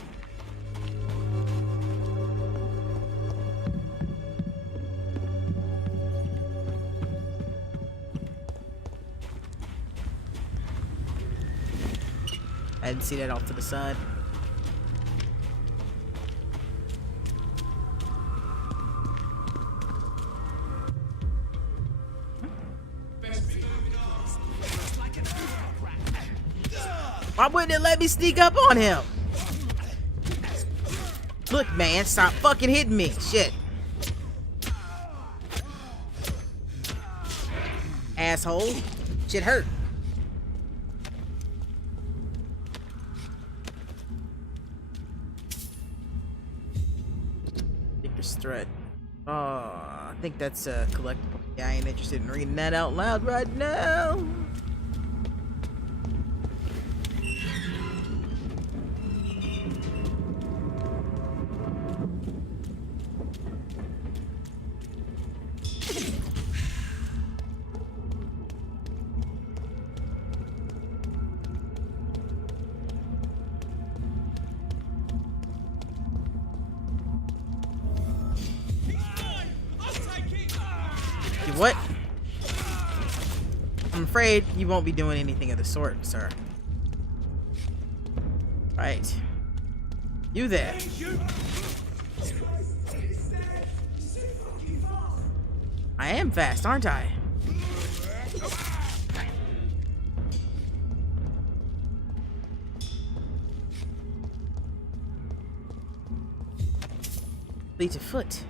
I didn't see that off to the side. Why wouldn't it let me sneak up on him? Look, man, stop fucking hitting me. Shit. Asshole. Shit hurt. Victor's threat. Oh, I think that's a collectible. Yeah, I ain't interested in reading that out loud right now. What? I'm afraid you won't be doing anything of the sort, sir. Right. You there. I am fast, aren't I? Fleet of foot.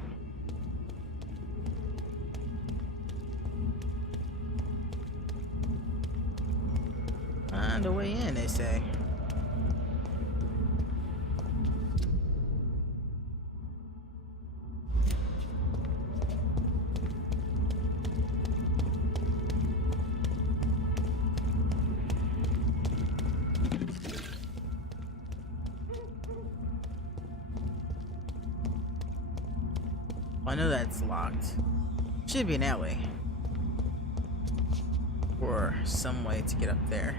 Find a way in, they say. I know that's locked. Should be an alley. Or some way to get up there.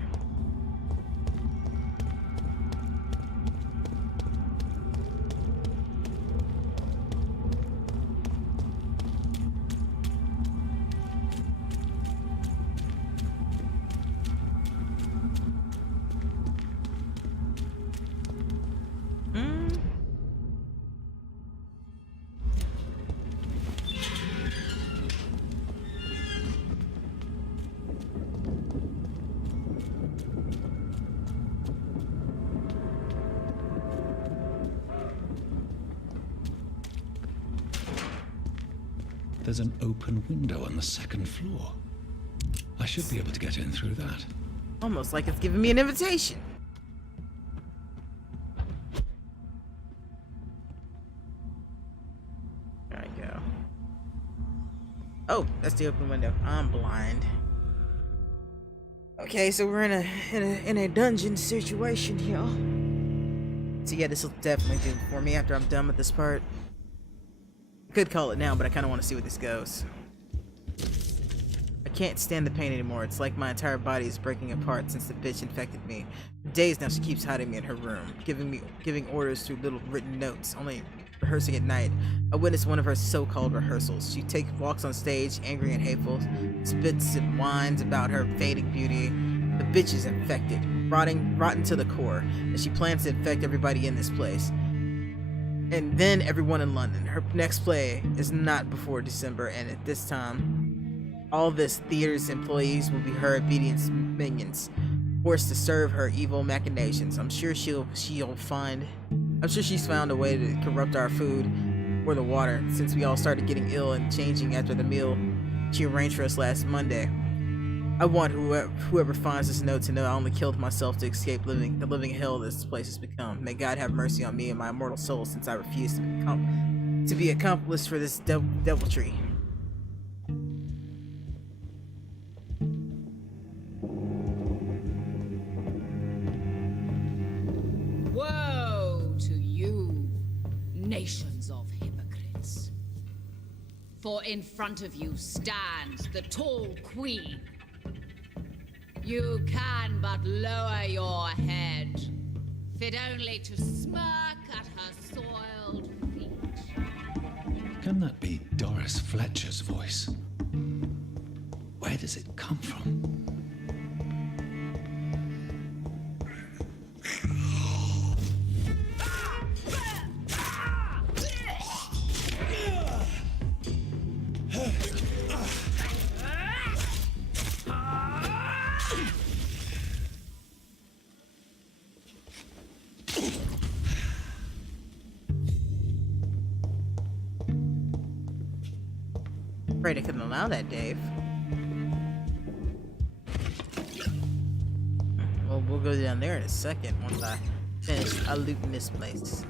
There's an open window on the second floor. I should be able to get in through that. Almost like it's giving me an invitation. There I go. Oh, that's the open window. I'm blind. Okay, so we're in a dungeon situation here. So yeah, this will definitely do it for me after I'm done with this part. I could call it now, but I kind of want to see where this goes. I can't stand the pain anymore. It's like my entire body is breaking apart since the bitch infected me. For days now, she keeps hiding me in her room, giving orders through little written notes, only rehearsing at night. I witnessed one of her so-called rehearsals. She walks on stage, angry and hateful, spits and whines about her fading beauty. The bitch is infected, rotten to the core, and she plans to infect everybody in this place. And then everyone in London. Her next play is not before December, and at this time, all this theater's employees will be her obedience minions, forced to serve her evil machinations. I'm sure she's found a way to corrupt our food or the water, since we all started getting ill and changing after the meal she arranged for us last Monday. I want whoever finds this note to know I only killed myself to escape the living hell this place has become. May God have mercy on me and my immortal soul, since I refuse to be accomplice for this deviltry. Woe to you, nations of hypocrites. For in front of you stands the tall queen, You can but lower your head, fit only to smirk at her soiled feet. Can that be Doris Fletcher's voice? Where does it come from? Afraid I couldn't allow that, Dave. Well, we'll go down there in a second once I finish looting this place.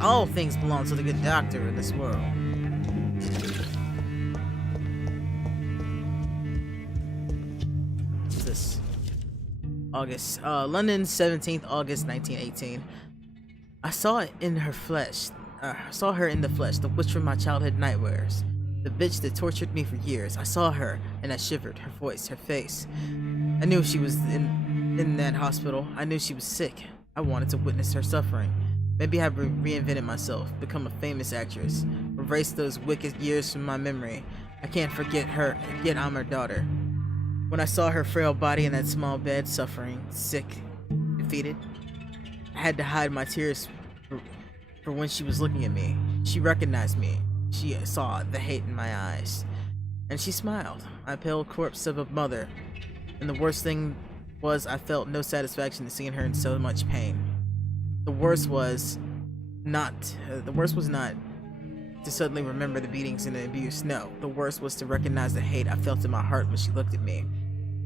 All things belong to the good doctor in this world. What's this? August, London, 17th August 1918. I saw it in her flesh. Saw her in the flesh, the witch from my childhood nightmares. The bitch that tortured me for years. I saw her, and I shivered. Her voice, her face. I knew she was in that hospital. I knew she was sick. I wanted to witness her suffering. Maybe I've reinvented myself, become a famous actress, erase those wicked years from my memory. I can't forget her, yet I'm her daughter. When I saw her frail body in that small bed, suffering, sick, defeated, I had to hide my tears for when she was looking at me. She recognized me. She saw the hate in my eyes. And she smiled. My pale corpse of a mother. And the worst thing was I felt no satisfaction in seeing her in so much pain. The worst was not to suddenly remember the beatings and the abuse. No, the worst was to recognize the hate I felt in my heart when she looked at me.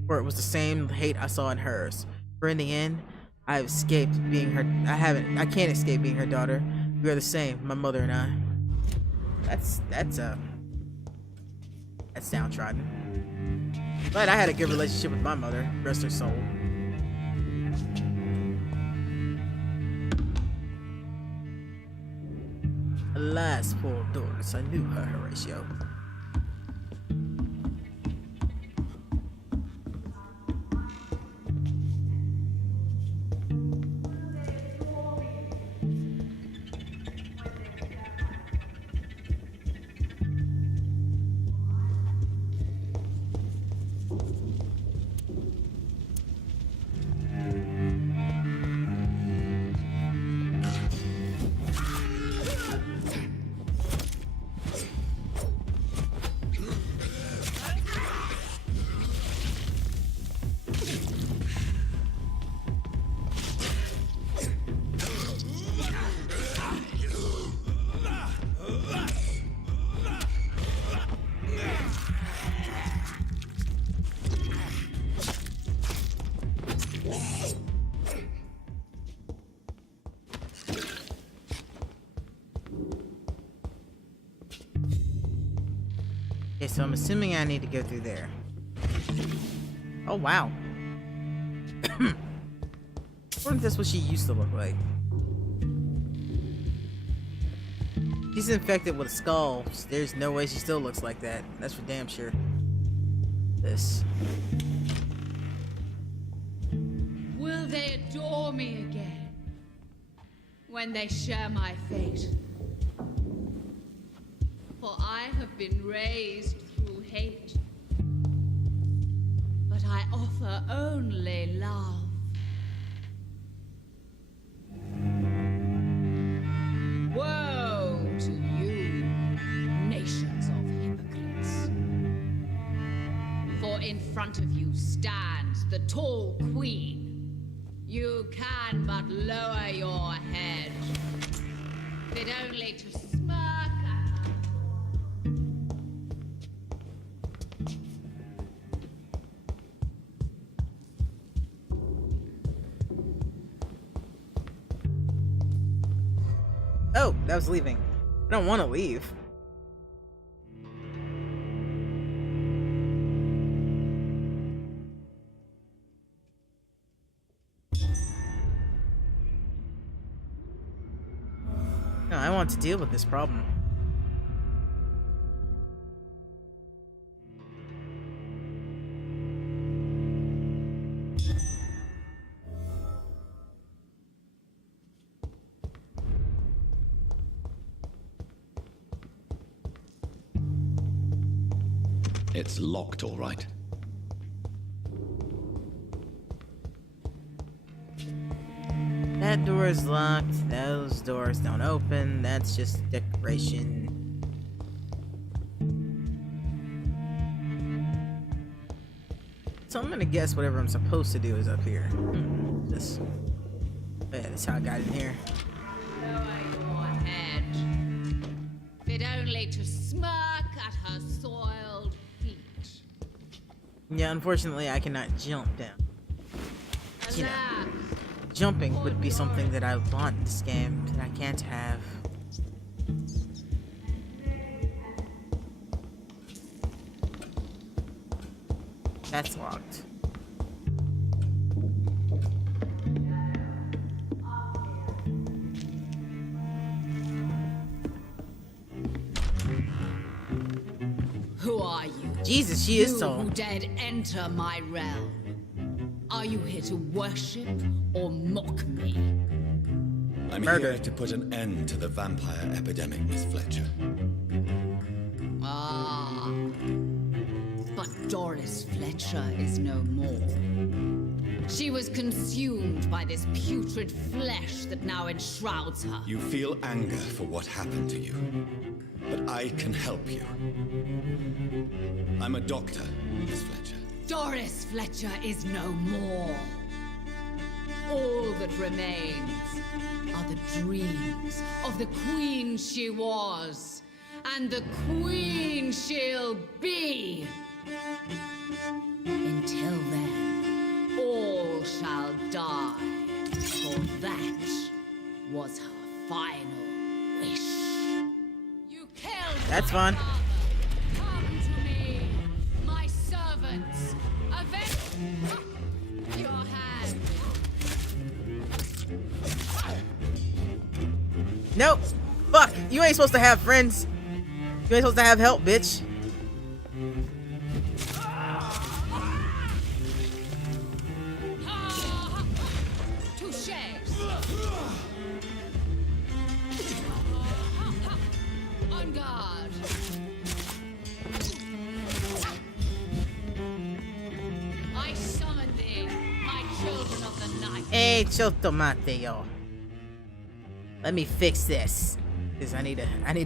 For it was the same hate I saw in hers. For in the end, I've escaped being her. I can't escape being her daughter. We are the same, my mother and I. That's downtrodden. But I had a good relationship with my mother, rest her soul. Alas, poor Doris, I knew her, Horatio. Okay, so I'm assuming I need to go through there. Oh, wow. I wonder if that's what she used to look like. She's infected with a skull. There's no way she still looks like that. That's for damn sure. This. Will they adore me again when they share my fate? For I have been raised through hate, but I offer only love. Woe to you, nations of hypocrites. For in front of you stands the tall queen. You can but lower your head, fit only to smirk at her. Oh, that was leaving. I don't want to leave. No, I want to deal with this problem. It's locked, all right. That door is locked. Those doors don't open. That's just decoration. So I'm gonna guess whatever I'm supposed to do is up here. This. Yeah, that's how I got in here. Lower your head. Fit only to smirk at her soiled feet. Yeah, unfortunately, I cannot jump down. You know, Alas, jumping would be something that I want in this game that I can't have. That's locked. who are you? Jesus, she is You tall. who dared enter my realm. Are you here to worship or mock me? I'm Murder. here to put an end to the vampire epidemic, Miss Fletcher. Ah. But Doris Fletcher is no more. She was consumed by this putrid flesh that now enshrouds her. You feel anger for what happened to you, but I can help you. I'm a doctor, Miss Fletcher. Doris Fletcher is no more. All that remains are the dreams of the queen she was, and the queen she'll be. Until then, all shall die, for that was her final wish. You killed That's my fine. father. Come to me, my servants. Avenge your hand. Nope. Fuck. You ain't supposed to have friends. You ain't supposed to have help, bitch. Touche. On guard. I summon thee, my children of the night. Hey, chotomate, yo. Let me fix this. Cause I need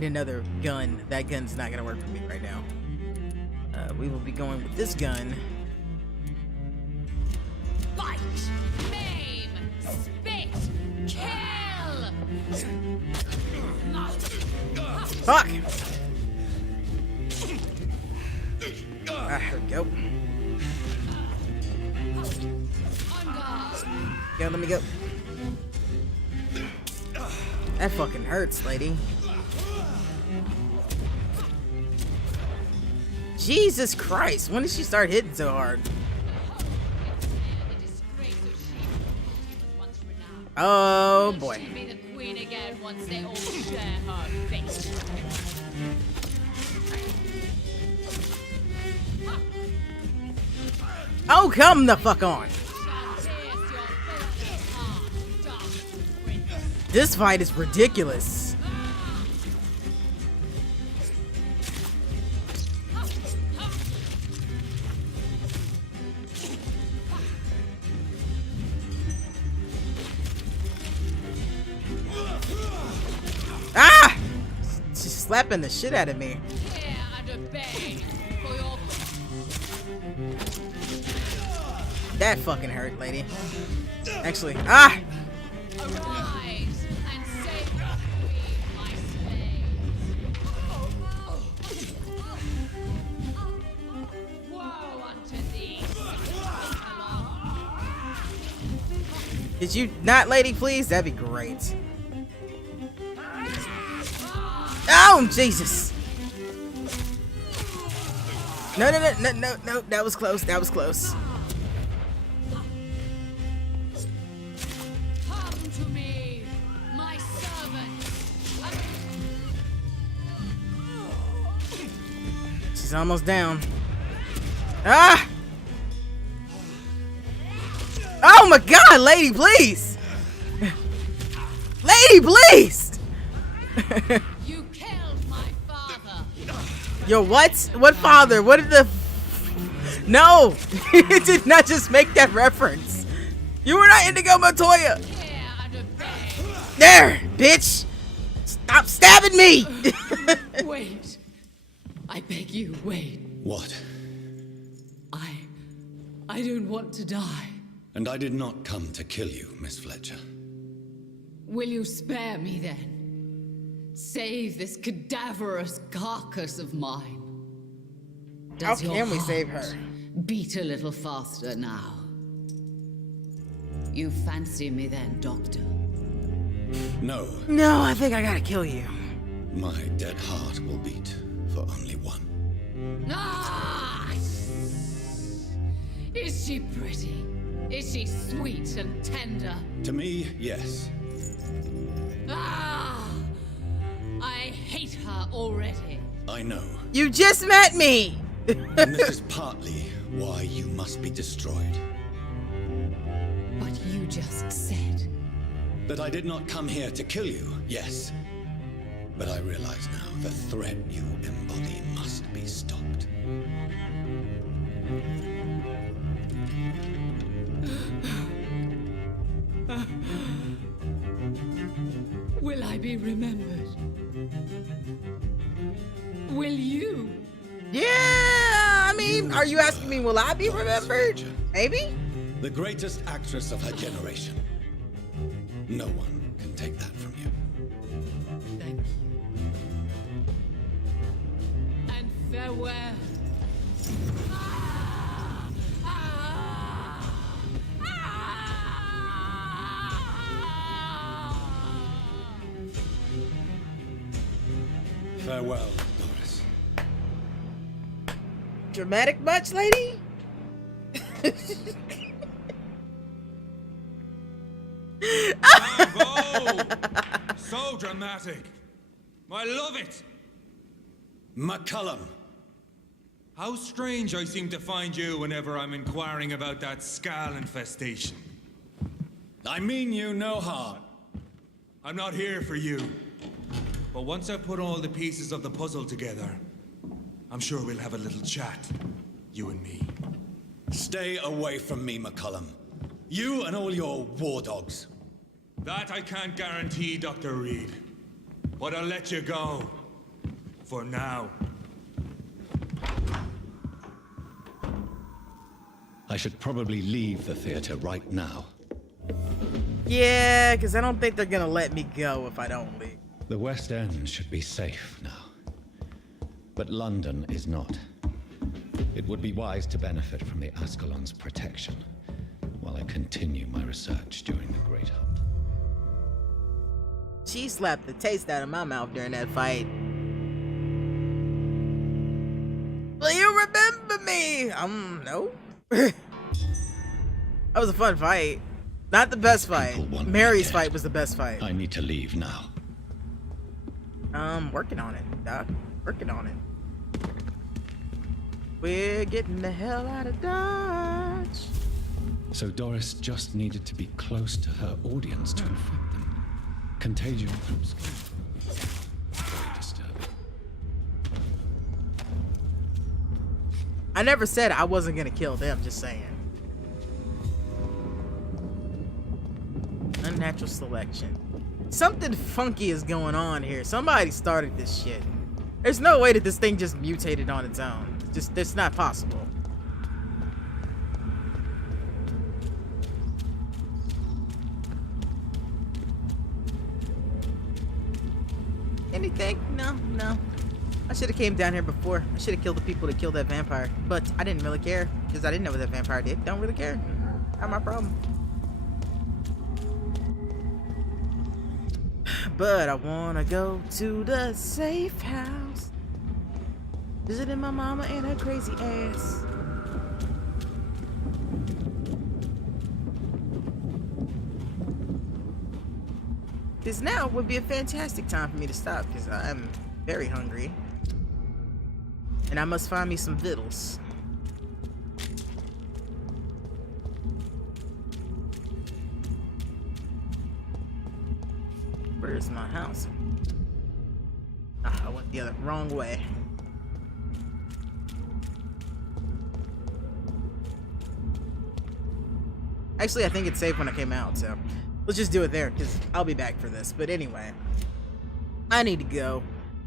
another gun. That gun's not gonna work for me right now. We will be going with this gun. Bite, maim, spit, kill. Fuck! Ah, here we go. On guard. Go, let me go. That fucking hurts, lady. Jesus Christ, when did she start hitting so hard? The disgrace of she was once renowned. Oh boy. She'll be the queen again once they all share her fate. Oh, come the fuck on. Shall pierce your filthy heart, dark prince. This fight is ridiculous. Ah! She's slapping the shit out of me. Hear and obey for your That fucking hurt, lady. Actually, ah! arise and save the queen, my slaves. Woe unto thee. Did you not, lady, please? That'd be great. Oh, Jesus! No, no, no, no, no, no. That was close. That was close. Come to me, my servant. She's almost down. Ah! Oh my God, lady, please! Lady, please! You killed my father. Yo, what? What father? What did the No! You did not just make that reference. You were not Indigo Montoya. There, bitch! Stop stabbing me! Wait. I beg you, wait. What? I don't want to die. And I did not come to kill you, Miss Fletcher. Will you spare me then? Save this cadaverous carcass of mine. How Does your can we save heart her? beat a little faster now? You fancy me then, Doctor? No, No, I think I gotta kill you. my dead heart will beat for only one. Ah! Is she pretty? Is she sweet and tender? To me, yes. Ah! I hate her already. I know. You just met me! And this is partly why you must be destroyed. But you just said. That I did not come here to kill you, yes. But I realize now the threat you embody must be stopped. Will I be remembered? Will you? Yeah, I mean, are you asking me, will I be remembered? Maybe? The greatest actress of her generation. No one can take that from you. Thank you. And farewell. Ah! Ah! Ah! Farewell, Doris. Dramatic much, lady? Bravo! So dramatic. I love it. McCullum. How strange I seem to find you whenever I'm inquiring about that skull infestation. I mean you no harm. I'm not here for you. But once I've put all the pieces of the puzzle together, I'm sure we'll have a little chat, you and me. Stay away from me, McCullum. You and all your war dogs. That I can't guarantee, Dr. Reed. But I'll let you go. For now. I should probably leave the theater right now. Yeah, because I don't think they're gonna let me go if I don't leave. The West End should be safe now. But London is not. It would be wise to benefit from the Ascalon's protection while I continue my research during the Great Hunt. She slapped the taste out of my mouth during that fight. Will you remember me? No. That was a fun fight. Not the best fight. Mary's fight was the best fight. I need to leave now. Working on it, Doc. Working on it. We're getting the hell out of Dodge. So Doris just needed to be close to her audience to infect them. Contagion from skin. Very disturbing. I never said I wasn't gonna kill them, just saying. Unnatural selection. Something funky is going on here. Somebody started this shit. There's no way that this thing just mutated on its own. Just, it's not possible. Anything? No. I should have came down here before. I should have killed the people that killed that vampire. But I didn't really care, because I didn't know what that vampire did. Don't really care. Not my problem. But I wanna go to the safe house, visiting my mama and her crazy ass. This now would be a fantastic time for me to stop, because I'm very hungry. And I must find me some victuals. Where's my house? Ah, I went the wrong way. Actually, I think it's saved when I came out, so let's just do it there, because I'll be back for this. But anyway, I need to go.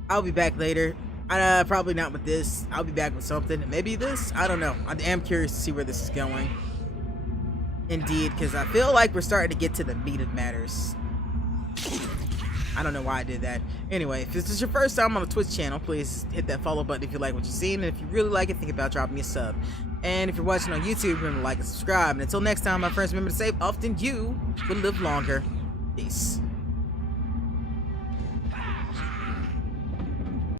I'll be back later. Probably not with this. I'll be back with something. Maybe this? I don't know. I am curious to see where this is going. Indeed, because I feel like we're starting to get to the meat of matters. I don't know why I did that. Anyway, if this is your first time on the Twitch channel, please hit that follow button if you like what you're seeing. And if you really like it, think about dropping me a sub. And if you're watching on YouTube, remember to like and subscribe. And until next time, my friends, remember to say often you will live longer. Peace.